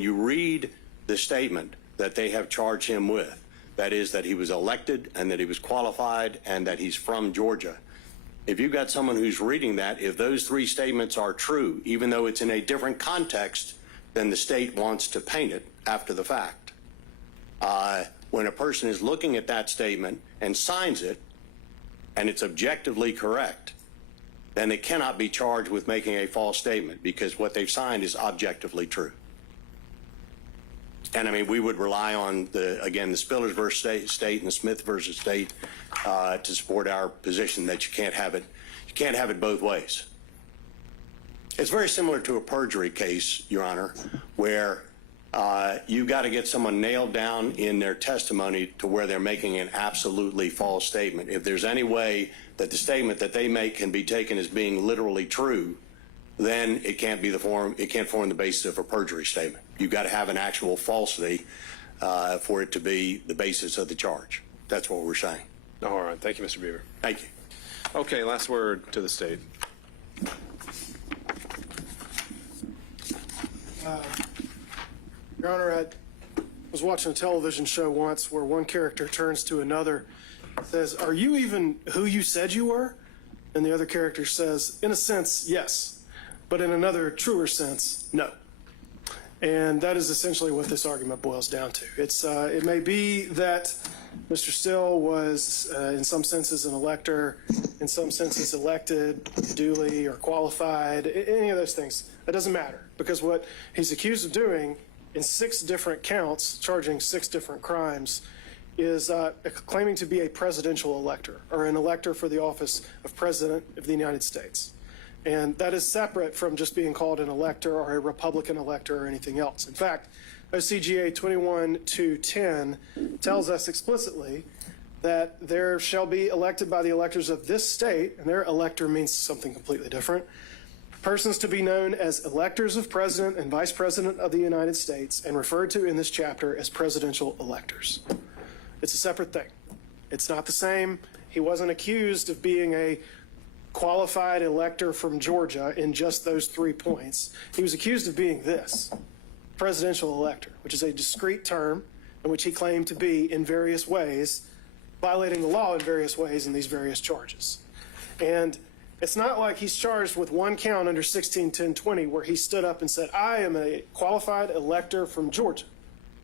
you read the statement that they have charged him with, that is that he was elected and that he was qualified and that he's from Georgia, if you've got someone who's reading that, if those three statements are true, even though it's in a different context than the state wants to paint it after the fact, when a person is looking at that statement and signs it and it's objectively correct, then they cannot be charged with making a false statement because what they've signed is objectively true. And I mean, we would rely on the Spillers versus State and the Smith versus State to support our position that you can't have it both ways. It's very similar to a perjury case, Your Honor, where you've got to get someone nailed down in their testimony to where they're making an absolutely false statement. If there's any way that the statement that they make can be taken as being literally true, then it can't form the basis of a perjury statement. You've got to have an actual falsity for it to be the basis of the charge. That's what we're saying. All right. Thank you, Mr. Beaver. Thank you. Okay, last word to the state. Your Honor, I was watching a television show once where one character turns to another, says, "Are you even who you said you were?" And the other character says, "In a sense, yes, but in another truer sense, no." And that is essentially what this argument boils down to. It may be that Mr. Still was, in some senses, an elector, in some senses elected duly or qualified, any of those things. That doesn't matter, because what he's accused of doing in 6 different counts, charging 6 different crimes, is claiming to be a presidential elector, or an elector for the office of President of the United States. And that is separate from just being called an elector or a Republican elector or anything else. In fact, OCGA 21-210 tells us explicitly that there shall be elected by the electors of this state, and their elector means something completely different, persons to be known as electors of President and Vice President of the United States, and referred to in this chapter as presidential electors. It's a separate thing. It's not the same. He wasn't accused of being a qualified elector from Georgia in just those 3 points. He was accused of being this, presidential elector, which is a discrete term in which he claimed to be in various ways, violating the law in various ways in these various charges. And it's not like he's charged with one count under 16-10-20 where he stood up and said, I am a qualified elector from Georgia,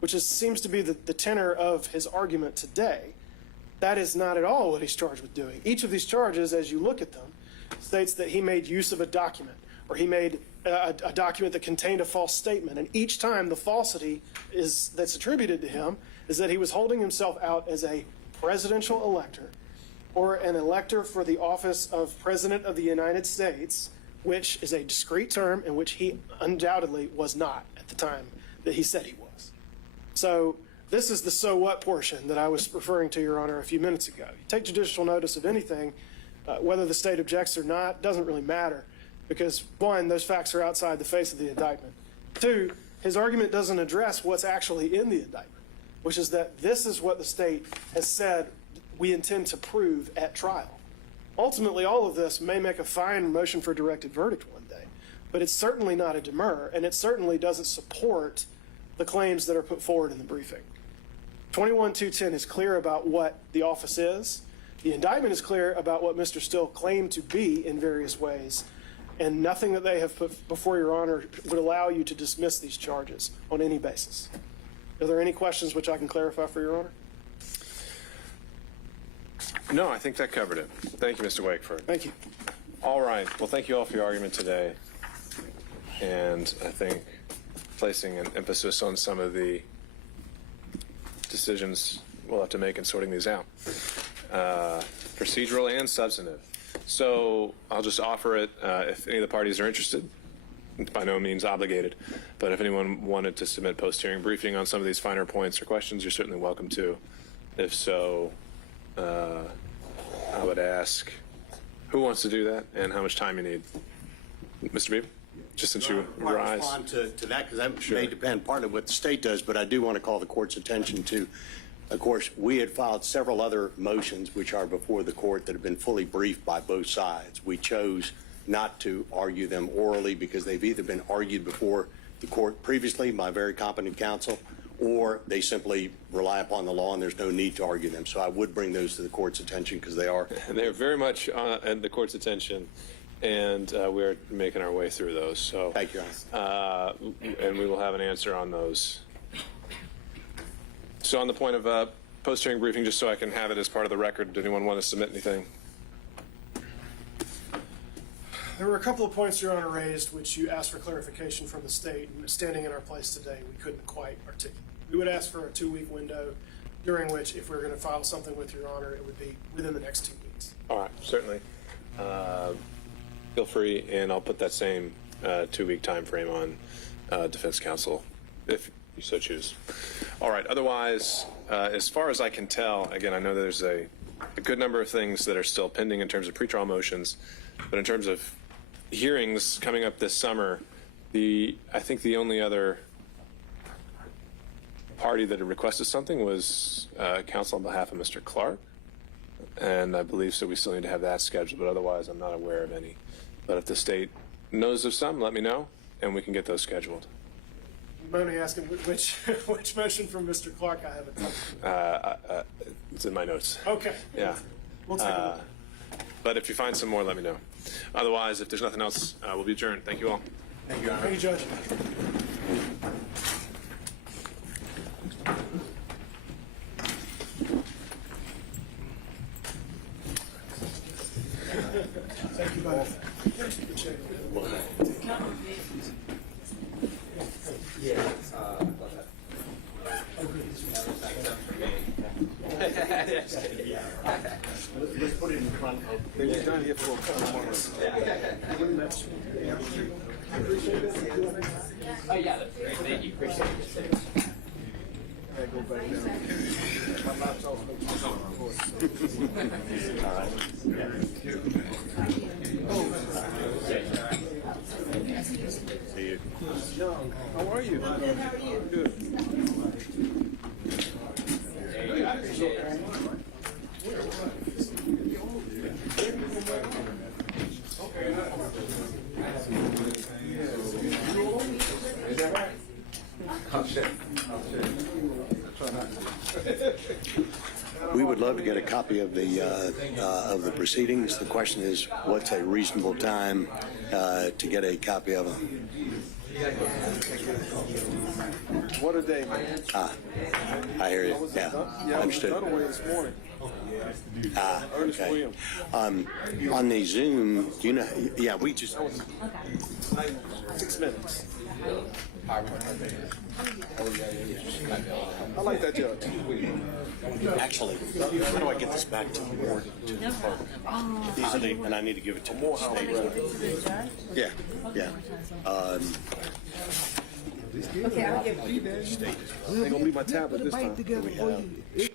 which seems to be the tenor of his argument today. That is not at all what he's charged with doing. Each of these charges, as you look at them, states that he made use of a document, or he made a document that contained a false statement. And each time the falsity that's attributed to him is that he was holding himself out as a presidential elector or an elector for the office of President of the United States, which is a discrete term in which he undoubtedly was not at the time that he said he was. So this is the so what portion that I was referring to, Your Honor, a few minutes ago. You take judicial notice of anything, whether the state objects or not, doesn't really matter, because 1, those facts are outside the face of the indictment. 2, his argument doesn't address what's actually in the indictment, which is that this is what the state has said we intend to prove at trial. Ultimately, all of this may make a fine motion for directed verdict one day, but it's certainly not a demur, and it certainly doesn't support the claims that are put forward in the briefing. 21-210 is clear about what the office is. The indictment is clear about what Mr. Still claimed to be in various ways, and nothing that they have put before Your Honor would allow you to dismiss these charges on any basis. Are there any questions which I can clarify for Your Honor? No, I think that covered it. Thank you, Mr. Wakeford. Thank you. All right. Well, thank you all for your argument today. And I think placing an emphasis on some of the decisions we'll have to make in sorting these out, procedural and substantive. So I'll just offer it if any of the parties are interested. By no means obligated, but if anyone wanted to submit post-hearing briefing on some of these finer points or questions, you're certainly welcome to. If so, I would ask who wants to do that and how much time you need. Mr. Beebe, just since you I rise. respond to that because that may depend partly on what the state does, but I do want to call the court's attention to, of course, we had filed several other motions which are before the court that have been fully briefed by both sides. We chose not to argue them orally because they've either been argued before the court previously by very competent counsel, or they simply rely upon the law and there's no need to argue them. So I would bring those to the court's attention because they are. They're very much at the court's attention, and we're making our way through those. So Thank you, Your Honor. And we will have an answer on those. So on the point of post-hearing briefing, just so I can have it as part of the record, did anyone want to submit anything? There were a couple of points Your Honor raised which you asked for clarification from the state, and standing in our place today, we couldn't quite articulate. We would ask for a 2-week window during which, if we're going to file something with Your Honor, it would be within the next 2 weeks. All right, certainly. Feel free, and I'll put that same 2-week time frame on defense counsel if you so choose. All right, otherwise, as far as I can tell, again, I know that there's a good number of things that are still pending in terms of pretrial motions, but in terms of hearings coming up this summer, I think the only other party that had requested something was counsel on behalf of Mr. Clark, and I believe so we still need to have that scheduled, but otherwise I'm not aware of any. But if the state knows of some, let me know, and we can get those scheduled. I'm only asking which motion from Mr. Clark I haven't talked It's in my notes. Okay. Yeah. We'll take a look. But if you find some more, let me know. Otherwise, if there's nothing else, we'll be adjourned. Thank you all. Thank you, Judge. Thank you both. Appreciate Let's put it in front of. They've been down here for a couple of months. Oh, yeah, that's great. Thank you. Appreciate it. Go back down. My laptop's See you. How are you? Good, how are you? Good. We would love to get a copy of the proceedings. The question is, what's a reasonable time to get a copy of them? What a day, man. I hear you. Yeah, I was understood. away this morning. Ernest Okay. Williams. On the Zoom, you know, yeah, we just. 6 minutes. I like that judge. Actually, how do I get this back to the board? To the clerk? These are the, and I need to give it to the state. Yeah, yeah. Okay, I'll give you. Ain't gonna be my tablet this time. We have